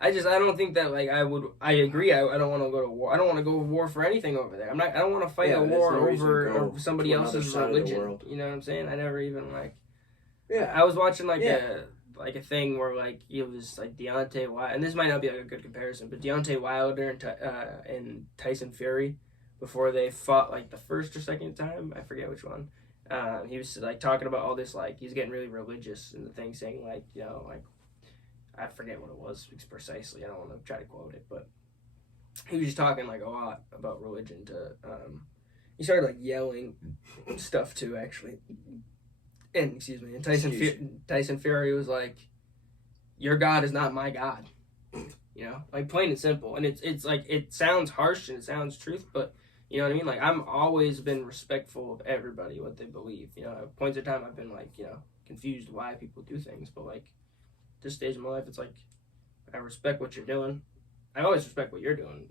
I don't think that, like, I agree. I don't want to go to war. I don't want to go to war for anything over there. I don't want to fight a war over somebody else's religion. You know what I'm saying? I never even, like... Yeah. I was watching, like, a thing where, like, it was, like, Deontay Wilder, and this might not be, like, a good comparison, but Deontay Wilder and Tyson Fury, before they fought, like, the first or second time, I forget which one, he was, like, talking about all this, like, he's getting really religious in the thing, saying, like, you know, like, I forget what it was precisely, I don't want to try to quote it, but he was just talking, like, a lot about religion to, he started, like, yelling stuff, too, actually. And Tyson Fury was like, "Your God is not my God," you know, like, plain and simple. And it's like, it sounds harsh and it sounds truth, but you know what I mean. Like, I'm always been respectful of everybody, what they believe. You know, at points in time I've been, like, you know, confused why people do things, but, like, this stage of my life, it's like, I respect what you're doing. I always respect what you're doing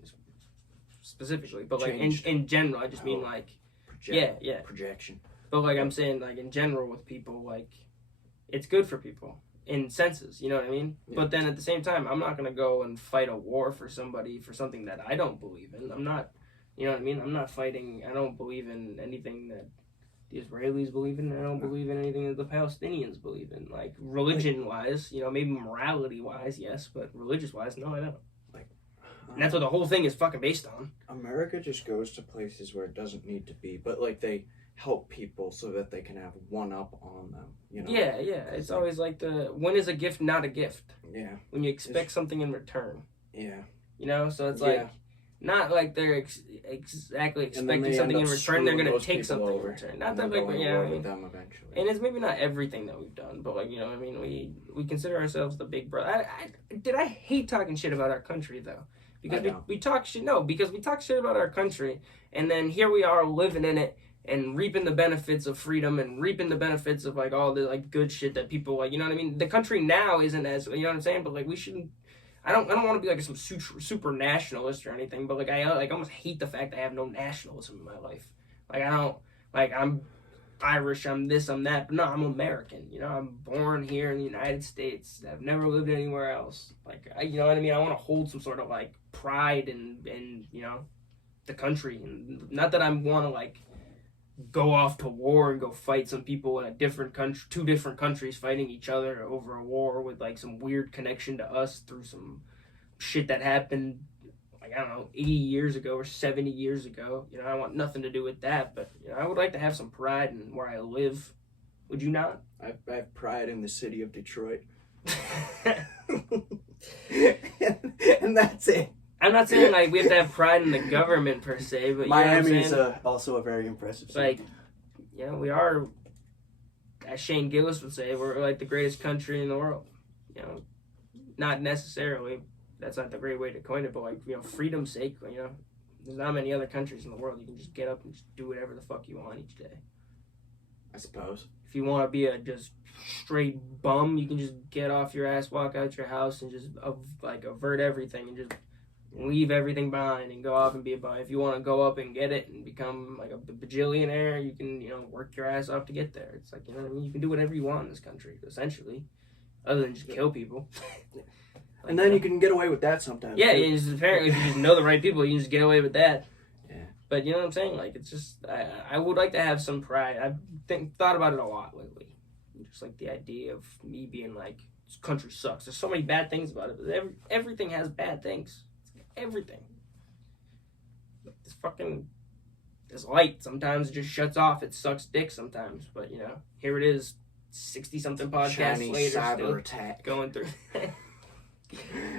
specifically, but like in general, I just mean, like, projection. But, like, I'm saying, like, in general with people, like, it's good for people in senses, you know what I mean? Yeah. But then at the same time, I'm not going to go and fight a war for somebody for something that I don't believe in. I'm not, you know what I mean? I'm not fighting, I don't believe in anything that the Israelis believe in. I don't believe in anything that the Palestinians believe in. Like, religion-wise, you know, maybe morality-wise, yes, but religious-wise, no, I don't. And that's what the whole thing is fucking based on. America just goes to places where it doesn't need to be, but, like, they help people so that they can have one up on them, you know? Yeah. It's always like when is a gift not a gift? Yeah. When you expect something in return. Yeah. You know, so it's like, not like they're exactly expecting something in return, they're going to take something in return. Not that, like, yeah, I mean, them eventually. And it's maybe not everything that we've done, but, like, you know what I mean? We consider ourselves the big brother. I hate talking shit about our country, though. Because we talk shit, because we talk shit about our country, and then here we are living in it, and reaping the benefits of freedom, and reaping the benefits of, like, all the, like, good shit that people, like, you know what I mean? The country now isn't as, you know what I'm saying? But, like, we shouldn't, I don't want to be, like, some super nationalist or anything, but, like, I almost hate the fact that I have no nationalism in my life. Like, I don't, like, I'm Irish, I'm this, I'm that, but no, I'm American, you know? I'm born here in the United States. I've never lived anywhere else. Like, you know what I mean? I want to hold some sort of, like, pride in you know, the country. And not that I want to, like, go off to war and go fight some people in a different country, two different countries fighting each other over a war with, like, some weird connection to us through some shit that happened, like, I don't know, 80 years ago or 70 years ago. You know, I want nothing to do with that, but, you know, I would like to have some pride in where I live. Would you not? I have pride in the city of Detroit. and that's it. I'm not saying, like, we have to have pride in the government per se, but Miami is also a very impressive city. Like, you know, we are, as Shane Gillis would say, we're, like, the greatest country in the world. You know, not necessarily, that's not the great way to coin it, but, like, you know, freedom's sake, you know, there's not many other countries in the world you can just get up and just do whatever the fuck you want each day. I suppose. If you want to be a just straight bum, you can just get off your ass, walk out your house, and just, like, avert everything and just leave everything behind and go off and be a bum. If you want to go up and get it and become, like, a bajillionaire, you can, you know, work your ass off to get there. It's like, you know what I mean? You can do whatever you want in this country, essentially, other than just kill people. Like, and then you can get away with that sometimes. Yeah, apparently, if you just know the right people, you can just get away with that. Yeah. But you know what I'm saying? Like, it's just, I would like to have some pride. I've thought about it a lot lately. Just, like, the idea of me being like, this country sucks. There's so many bad things about it, but everything has bad things. everything. This light sometimes just shuts off. It sucks dick sometimes, but here it is, 60-something podcasts Chinese later, cyber still attack going through.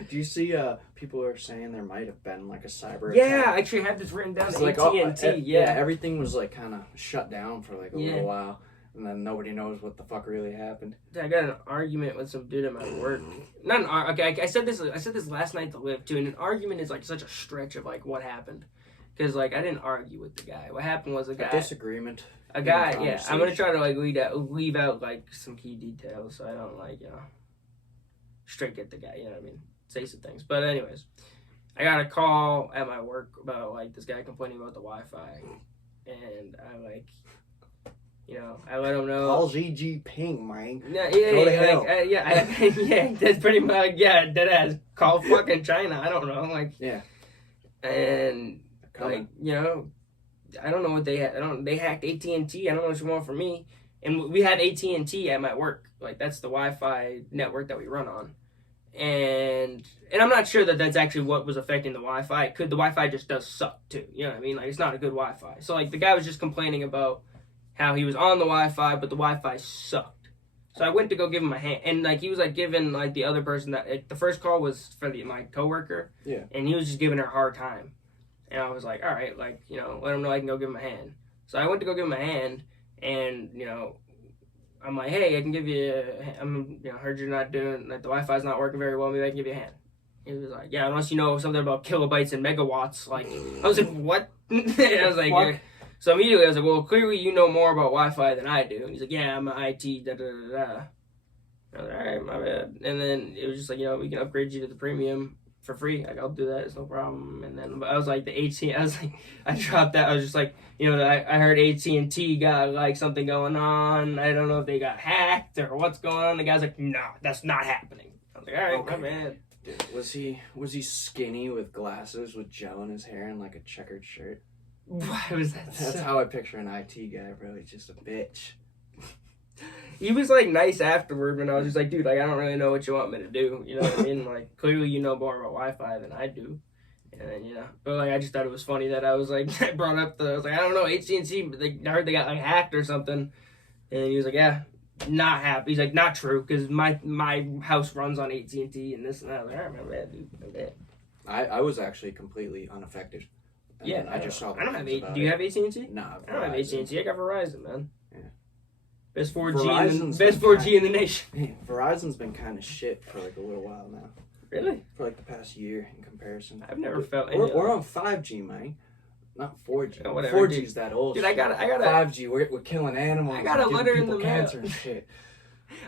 Do you see people are saying there might have been like a cyber Yeah, attack? I actually have this written down. AT&T, yeah, everything was like kind of shut down for like a little while, and then nobody knows what the fuck really happened. I got an argument with some dude at my work. Okay, I said this last night to Liv too, and an argument is like such a stretch of like what happened, because like I didn't argue with the guy. What happened was a disagreement. A guy, yeah. I'm gonna try to like leave out like some key details so I don't like straight get the guy. You know what I mean? Say some things. But anyways, I got a call at my work about like this guy complaining about the Wi-Fi, and I like. I let him know. Call GG ping, man. Go to hell. That's pretty much, deadass. Call fucking China. I don't know, like. Yeah. And like, I don't know what they had. They hacked AT&T. I don't know what you want from me. And we had AT&T at my work. Like that's the Wi-Fi network that we run on. And I'm not sure that that's actually what was affecting the Wi-Fi. The Wi-Fi just does suck too. You know what I mean? Like it's not a good Wi-Fi. So like the guy was just complaining about how he was on the Wi-Fi, but the Wi-Fi sucked. So I went to go give him a hand, and like he was like giving like the other person that the first call was for my coworker, and he was just giving her a hard time, and I was like, all right, like let him know I can go give him a hand. So I went to go give him a hand, and I'm like, hey, I can give you, heard you're not doing like the Wi-Fi's not working very well, maybe I can give you a hand. He was like, yeah, unless you know something about kilobytes and megawatts. Like I was like, what? I was like. So immediately I was like, well, clearly you know more about Wi-Fi than I do. And he's like, yeah, I'm an IT, da-da-da-da. I was like, all right, my bad. And then it was just like, we can upgrade you to the premium for free. Like, I'll do that. It's no problem. And then I was like, I dropped that. I was just like, I heard AT&T got like something going on. I don't know if they got hacked or what's going on. The guy's like, no, that's not happening. I was like, all right, okay. My bad. Dude, was he skinny with glasses with gel in his hair and like a checkered shirt? Why was that? That's how I picture an IT guy, really, just a bitch. He was like nice afterward, and I was just like, dude, like I don't really know what you want me to do. You know what I mean? Like clearly you know more about Wi-Fi than I do. And then but like I just thought it was funny that I was like I brought up I was like, I don't know, AT&T, but I heard they got like hacked or something. And he was like, yeah, not happy. He's like, not true, because my house runs on AT&T and this and that. I was like, all right, my bad, dude, my bad. I was actually completely unaffected. Yeah, I just saw. I don't have Do you have AT&T? No, I don't have AT&T. I got Verizon, man. Yeah. Best 4G in the nation. Man, Verizon's been kind of shit for like a little while now. Really? For like the past year in comparison. I've never felt. We're on 5G, man. Not 4G. Oh, whatever, 4G's that old. Dude, shit. I got 5G. We're killing animals. I got a letter in the mail. Cancer and shit.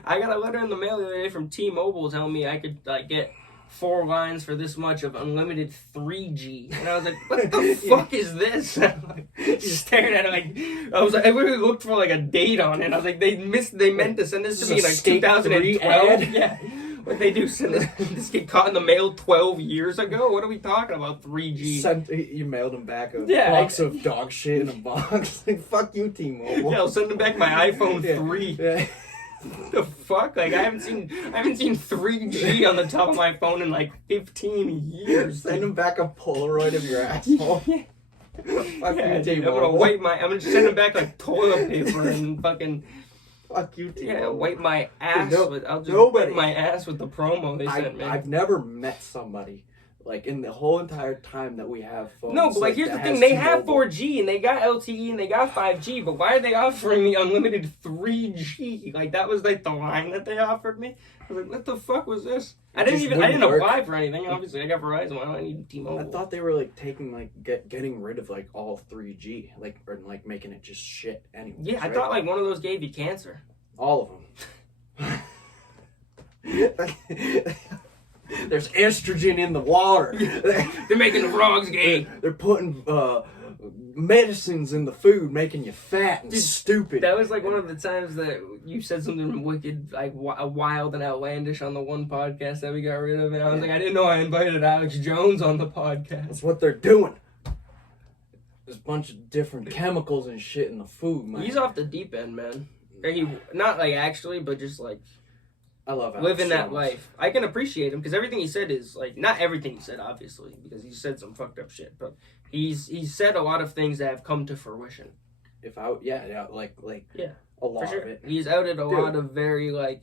I got a letter in the mail the other day from T-Mobile telling me I could like get 4 lines for this much of unlimited 3G, and I was like, "What the fuck is this?" Just staring at it, like I was like, I literally looked for like a date on it. I was like, they meant to send this to me in like 2012. Yeah, what they do? Send this get caught in the mail 12 years ago? What are we talking about? 3G? You mailed him back a box of dog shit in a box. Like, fuck you, T-Mobile. Yeah, I'll send him back my iPhone 3. Yeah. The fuck? Like I haven't seen 3G on the top of my phone in like 15 years. Send him back a Polaroid of your asshole. Fuck you, dude, I'm gonna send him back like toilet paper and fucking. Fuck you, T-Mobile. Yeah, wipe my ass I'll just wipe my ass with the promo they sent me. I've never met somebody. Like, in the whole entire time that we have phones. No, but like here's the thing. They have 4G, and they got LTE, and they got 5G, but why are they offering me unlimited 3G? Like, that was like the line that they offered me. I was like, what the fuck was this? I didn't apply for anything, obviously. I got Verizon. Why don't I need T-Mobile? I thought they were like taking, like, getting rid of like all 3G. Like, or like making it just shit anyway. Yeah, I thought like one of those gave you cancer. All of them. There's estrogen in the water. They're making the frogs gay. They're putting medicines in the food, making you fat and stupid. That was like one of the times that you said something wicked, like wild and outlandish on the one podcast that we got rid of. And I was like, I didn't know I invited Alex Jones on the podcast. That's what they're doing. There's a bunch of different chemicals and shit in the food, man. He's off the deep end, man. Or he, not like actually, but just like... I love living that life. I can appreciate him because everything he said is like not everything he said, obviously, because he said some fucked up shit, but he's said a lot of things that have come to fruition. Like a lot for sure. of it. He's outed a lot of very like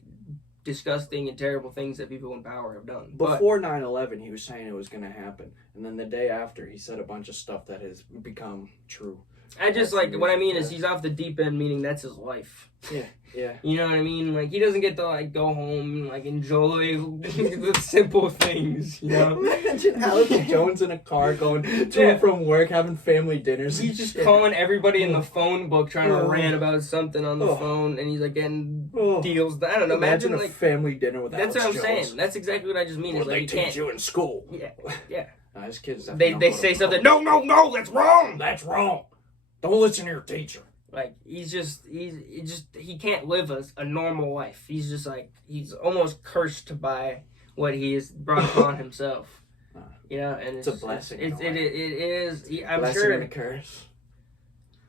disgusting and terrible things that people in power have done. Before 9/11, he was saying it was going to happen, and then the day after, he said a bunch of stuff that has become true. I just like what I mean is he's off the deep end, meaning that's his life. Yeah. You know what I mean? Like he doesn't get to like go home and like enjoy the simple things. You know? Imagine Alex Jones in a car going to and from work, having family dinners. He's just calling everybody in the phone book, trying to rant about something on the phone, and he's like getting deals. I don't know. Imagine a like family dinner with Alex Jones. That's what I'm saying. That's exactly what I just mean. What they teach you in school? Yeah. His kids. They say something. No, that's wrong. That's wrong. Don't listen to your teacher. Like he can't live a normal life. He's just like he's almost cursed by what he has brought upon himself. And it's a blessing. It is. I'm blessing sure. And a curse.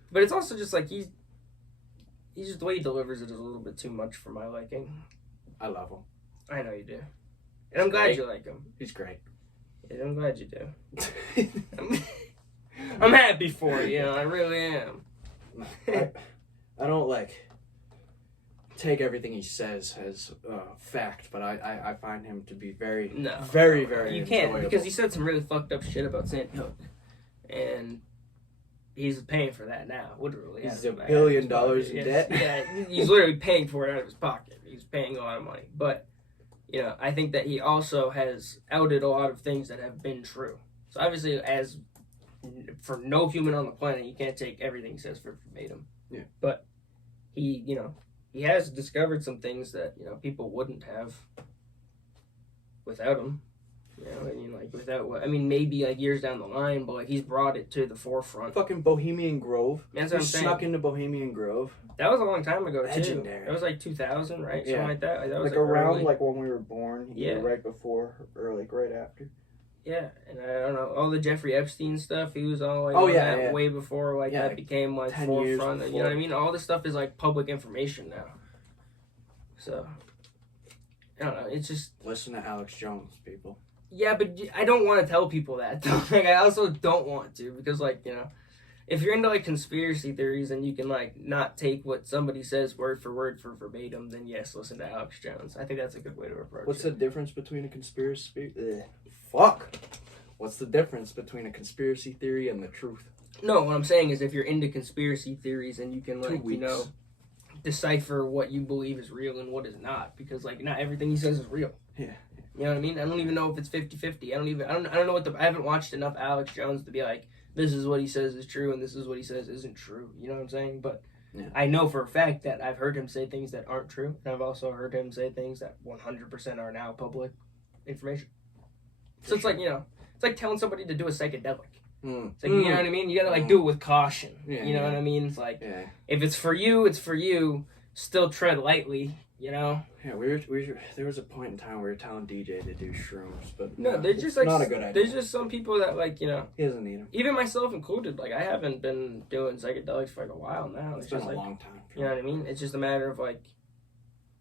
But it's also just like he's just the way he delivers it is a little bit too much for my liking. I love him. I know you do, and I'm glad you like him. He's great. Yeah, I'm glad you do. I'm happy for you. I really am. I don't take everything he says as fact, but I find him to be very you can't enjoyable. Because he said some really fucked up shit about Sandy Hook, and he's paying for that now. Literally, he's $1 billion in debt. Yeah, he's literally paying for it out of his pocket. He's paying a lot of money, but I think that he also has outed a lot of things that have been true. So obviously, as for no human on the planet, you can't take everything he says for verbatim. Yeah. But he has discovered some things that, people wouldn't have without him. Maybe like years down the line, but like he's brought it to the forefront. Fucking Bohemian Grove. That's what I'm saying. Snuck into Bohemian Grove. That was a long time ago, Legendary. too. That was like 2000, right? Yeah. Something like that. That was around early. like when we were born. Yeah. Right before or like right after. Yeah, and I don't know, all the Jeffrey Epstein stuff, he was all like way before that became like forefront. You know what I mean? All this stuff is like public information now. So, I don't know, it's just... Listen to Alex Jones, people. Yeah, but I don't want to tell people that, though. Like, I also don't want to, because if you're into like conspiracy theories and you can like not take what somebody says word for word for verbatim, then yes, listen to Alex Jones. I think that's a good way to approach it. What's the difference between a conspiracy... What's the difference between a conspiracy theory and the truth? No, what I'm saying is if you're into conspiracy theories and you can decipher what you believe is real and what is not, because like not everything he says is real. Yeah. You know what I mean? I don't even know if it's 50-50. I don't know I haven't watched enough Alex Jones to be like, this is what he says is true and this is what he says isn't true. You know what I'm saying? But I know for a fact that I've heard him say things that aren't true, and I've also heard him say things that 100% are now public information. So it's like, it's like telling somebody to do a psychedelic. It's like, you know what I mean? You gotta do it with caution. You know what I mean? It's like, if it's for you, it's for you. Still tread lightly, Yeah, there was a point in time where we were telling DJ to do shrooms, but no, they're just like not a good idea. There's just some people that he doesn't need them. Even myself included. Like I haven't been doing psychedelics for like a while now. It's been just a like, long time. You know what I mean? It's just a matter of like.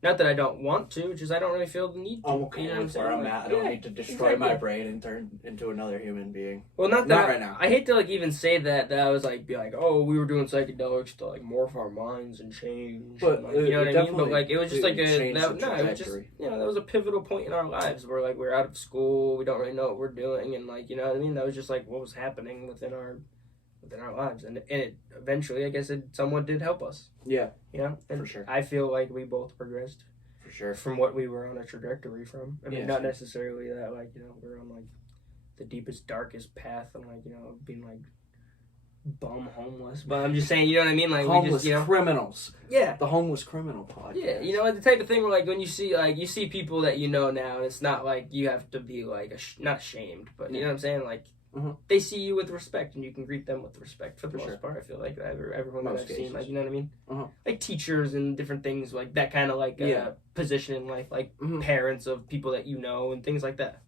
Not that I don't want to, just I don't really feel the need to. I'm okay with where I'm at. I don't need to destroy my brain and turn into another human being. Well, not right now. I hate to like even say that I was like, be like, oh, we were doing psychedelics to like morph our minds and change. But and, you know what I mean? But like it was just like it was just that was a pivotal point in our lives where like we're out of school, we don't really know what we're doing, and like you know what I mean? That was just like what was happening within our lives, and it eventually, I guess, it somewhat did help us. Yeah, and for sure. I feel like we both progressed. For sure. From what we were on a trajectory from. I mean, not necessarily that, like, we're on, like, the deepest, darkest path and, like, being, like, bum homeless. But I'm just saying, you know what I mean? Like, homeless we just, criminals. Yeah. The Homeless Criminal Podcast. Yeah, the type of thing where, like, when you see people that you know now, and it's not, like, you have to be, like, not ashamed, but, you know what I'm saying? Like, they see you with respect, and you can greet them with respect for the most part. I feel like everyone that I've seen, like, you know what I mean? Like teachers and different things, like that kind of like position in life, like parents of people that you know and things like that.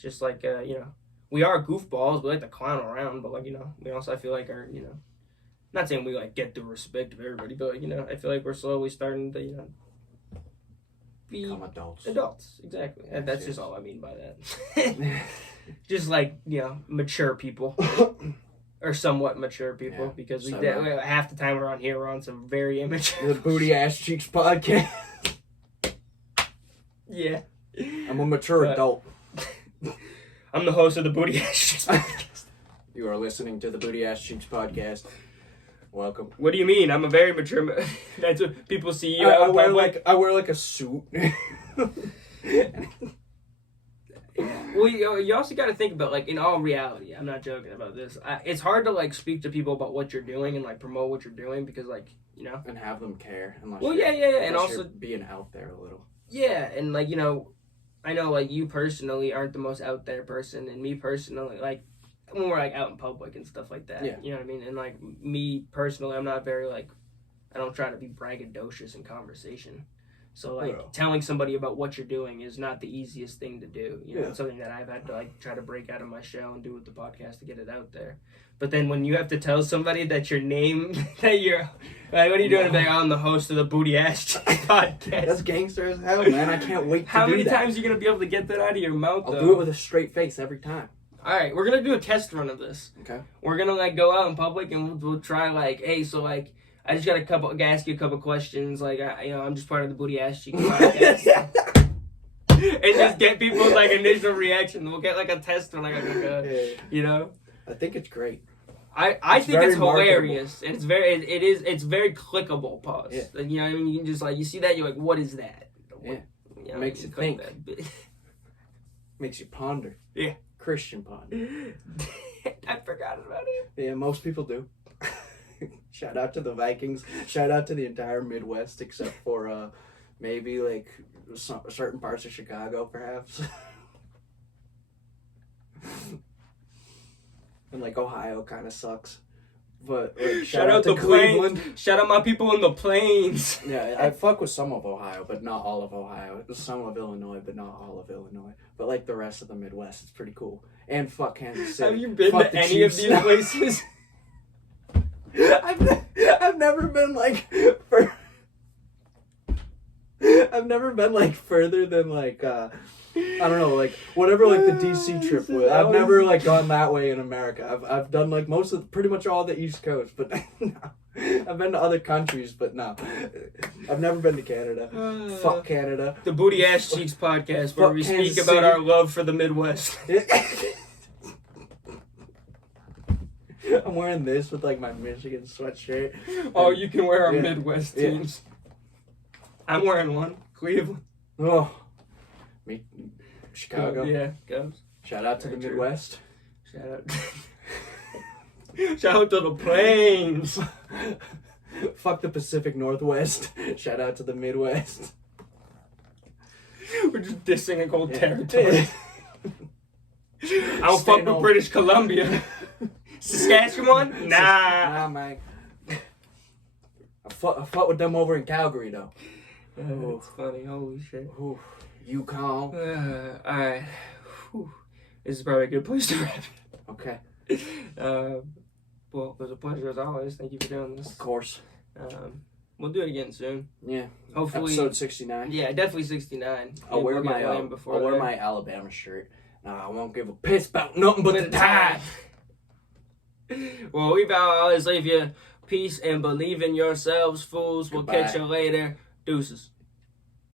Just like we are goofballs, we like to clown around, but like we also I feel like are not saying we like get the respect of everybody, but like, I feel like we're slowly starting to become adults. Adults, exactly. Yeah, that's just all I mean by that. Just like, mature people. Or somewhat mature people, because half the time we're on here, we're on some very immature. The Booty Asscheecks Podcast. Yeah. I'm a mature adult. I'm the host of the Booty Asscheecks Podcast. You are listening to the Booty Asscheecks Podcast. Welcome. What do you mean? I'm a very mature. That's what people see you. I wear like a suit. Well, you also got to think about, like, in all reality, I'm not joking about this. It's hard to, like, speak to people about what you're doing and, like, promote what you're doing because, like, and have them care. And also being out there a little. Yeah, and, like, I know, like, you personally aren't the most out there person, and me personally, like, when we're, like, out in public and stuff like that. Yeah. You know what I mean? And, like, me personally, I'm not very, like, I don't try to be braggadocious in conversation. So, like, telling somebody about what you're doing is not the easiest thing to do. It's something that I've had to, like, try to break out of my shell and do with the podcast to get it out there. But then when you have to tell somebody that your name, that you're, like, what are you doing today? I'm the host of the Booty Asscheecks Podcast. That's gangster as hell, man. I can't wait to do that. How many times are you going to be able to get that out of your mouth, though? I'll do it with a straight face every time. All right, we're going to do a test run of this. Okay. We're going to, like, go out in public and we'll try, like, hey, so, like, I just got ask you a couple questions, like, I'm just part of the Booty Asscheecks Podcast. And just get people's, like, initial reaction. We'll get, like, a test on, like, I think it's great. I think it's hilarious. And it's very clickable, pause. Yeah. You know what I mean? You can just, like, you see that, you're like, what is that? Yeah. It makes you think. Makes you ponder. Yeah. Christian ponder. I forgot about it. Yeah, most people do. Shout out to the Vikings. Shout out to the entire Midwest, except for maybe like certain parts of Chicago, perhaps. And like Ohio kind of sucks. But like, shout out to Cleveland. Shout out my people in the plains. Yeah, I fuck with some of Ohio, but not all of Ohio. Some of Illinois, but not all of Illinois. But like the rest of the Midwest, it's pretty cool. And fuck Kansas City. Have you been to any of these places? I've never been like I've never been like further than like I don't know, like whatever like the DC trip was. I've never like gone that way in America. I've done like pretty much all the East Coast, but no. I've been to other countries, but no. I've never been to Canada. Fuck Canada. The Booty Asscheecks Podcast, where we speak about our love for the Midwest. I'm wearing this with like my Michigan sweatshirt. Oh, you can wear our Midwest teams. I'm wearing one. Cleveland. Oh. Me. Chicago. Yeah, Cubs. Shout out to the Midwest. Shout out. Shout out to the plains. Fuck the Pacific Northwest. Shout out to the Midwest. We're just dissing a cold territory. I don't fuck with British Columbia. Saskatchewan? Nah, man. I fought with them over in Calgary, though. It's funny. Holy shit. Yukon. Alright. This is probably a good place to wrap it. Okay. Well, it was a pleasure as always. Thank you for doing this. Of course. We'll do it again soon. Yeah. Hopefully. Episode 69. Yeah, definitely 69. I'll wear my Alabama shirt. I won't give a piss about nothing but the tide. Well, we vow always leave you peace and believe in yourselves, fools. Goodbye. We'll catch you later. Deuces.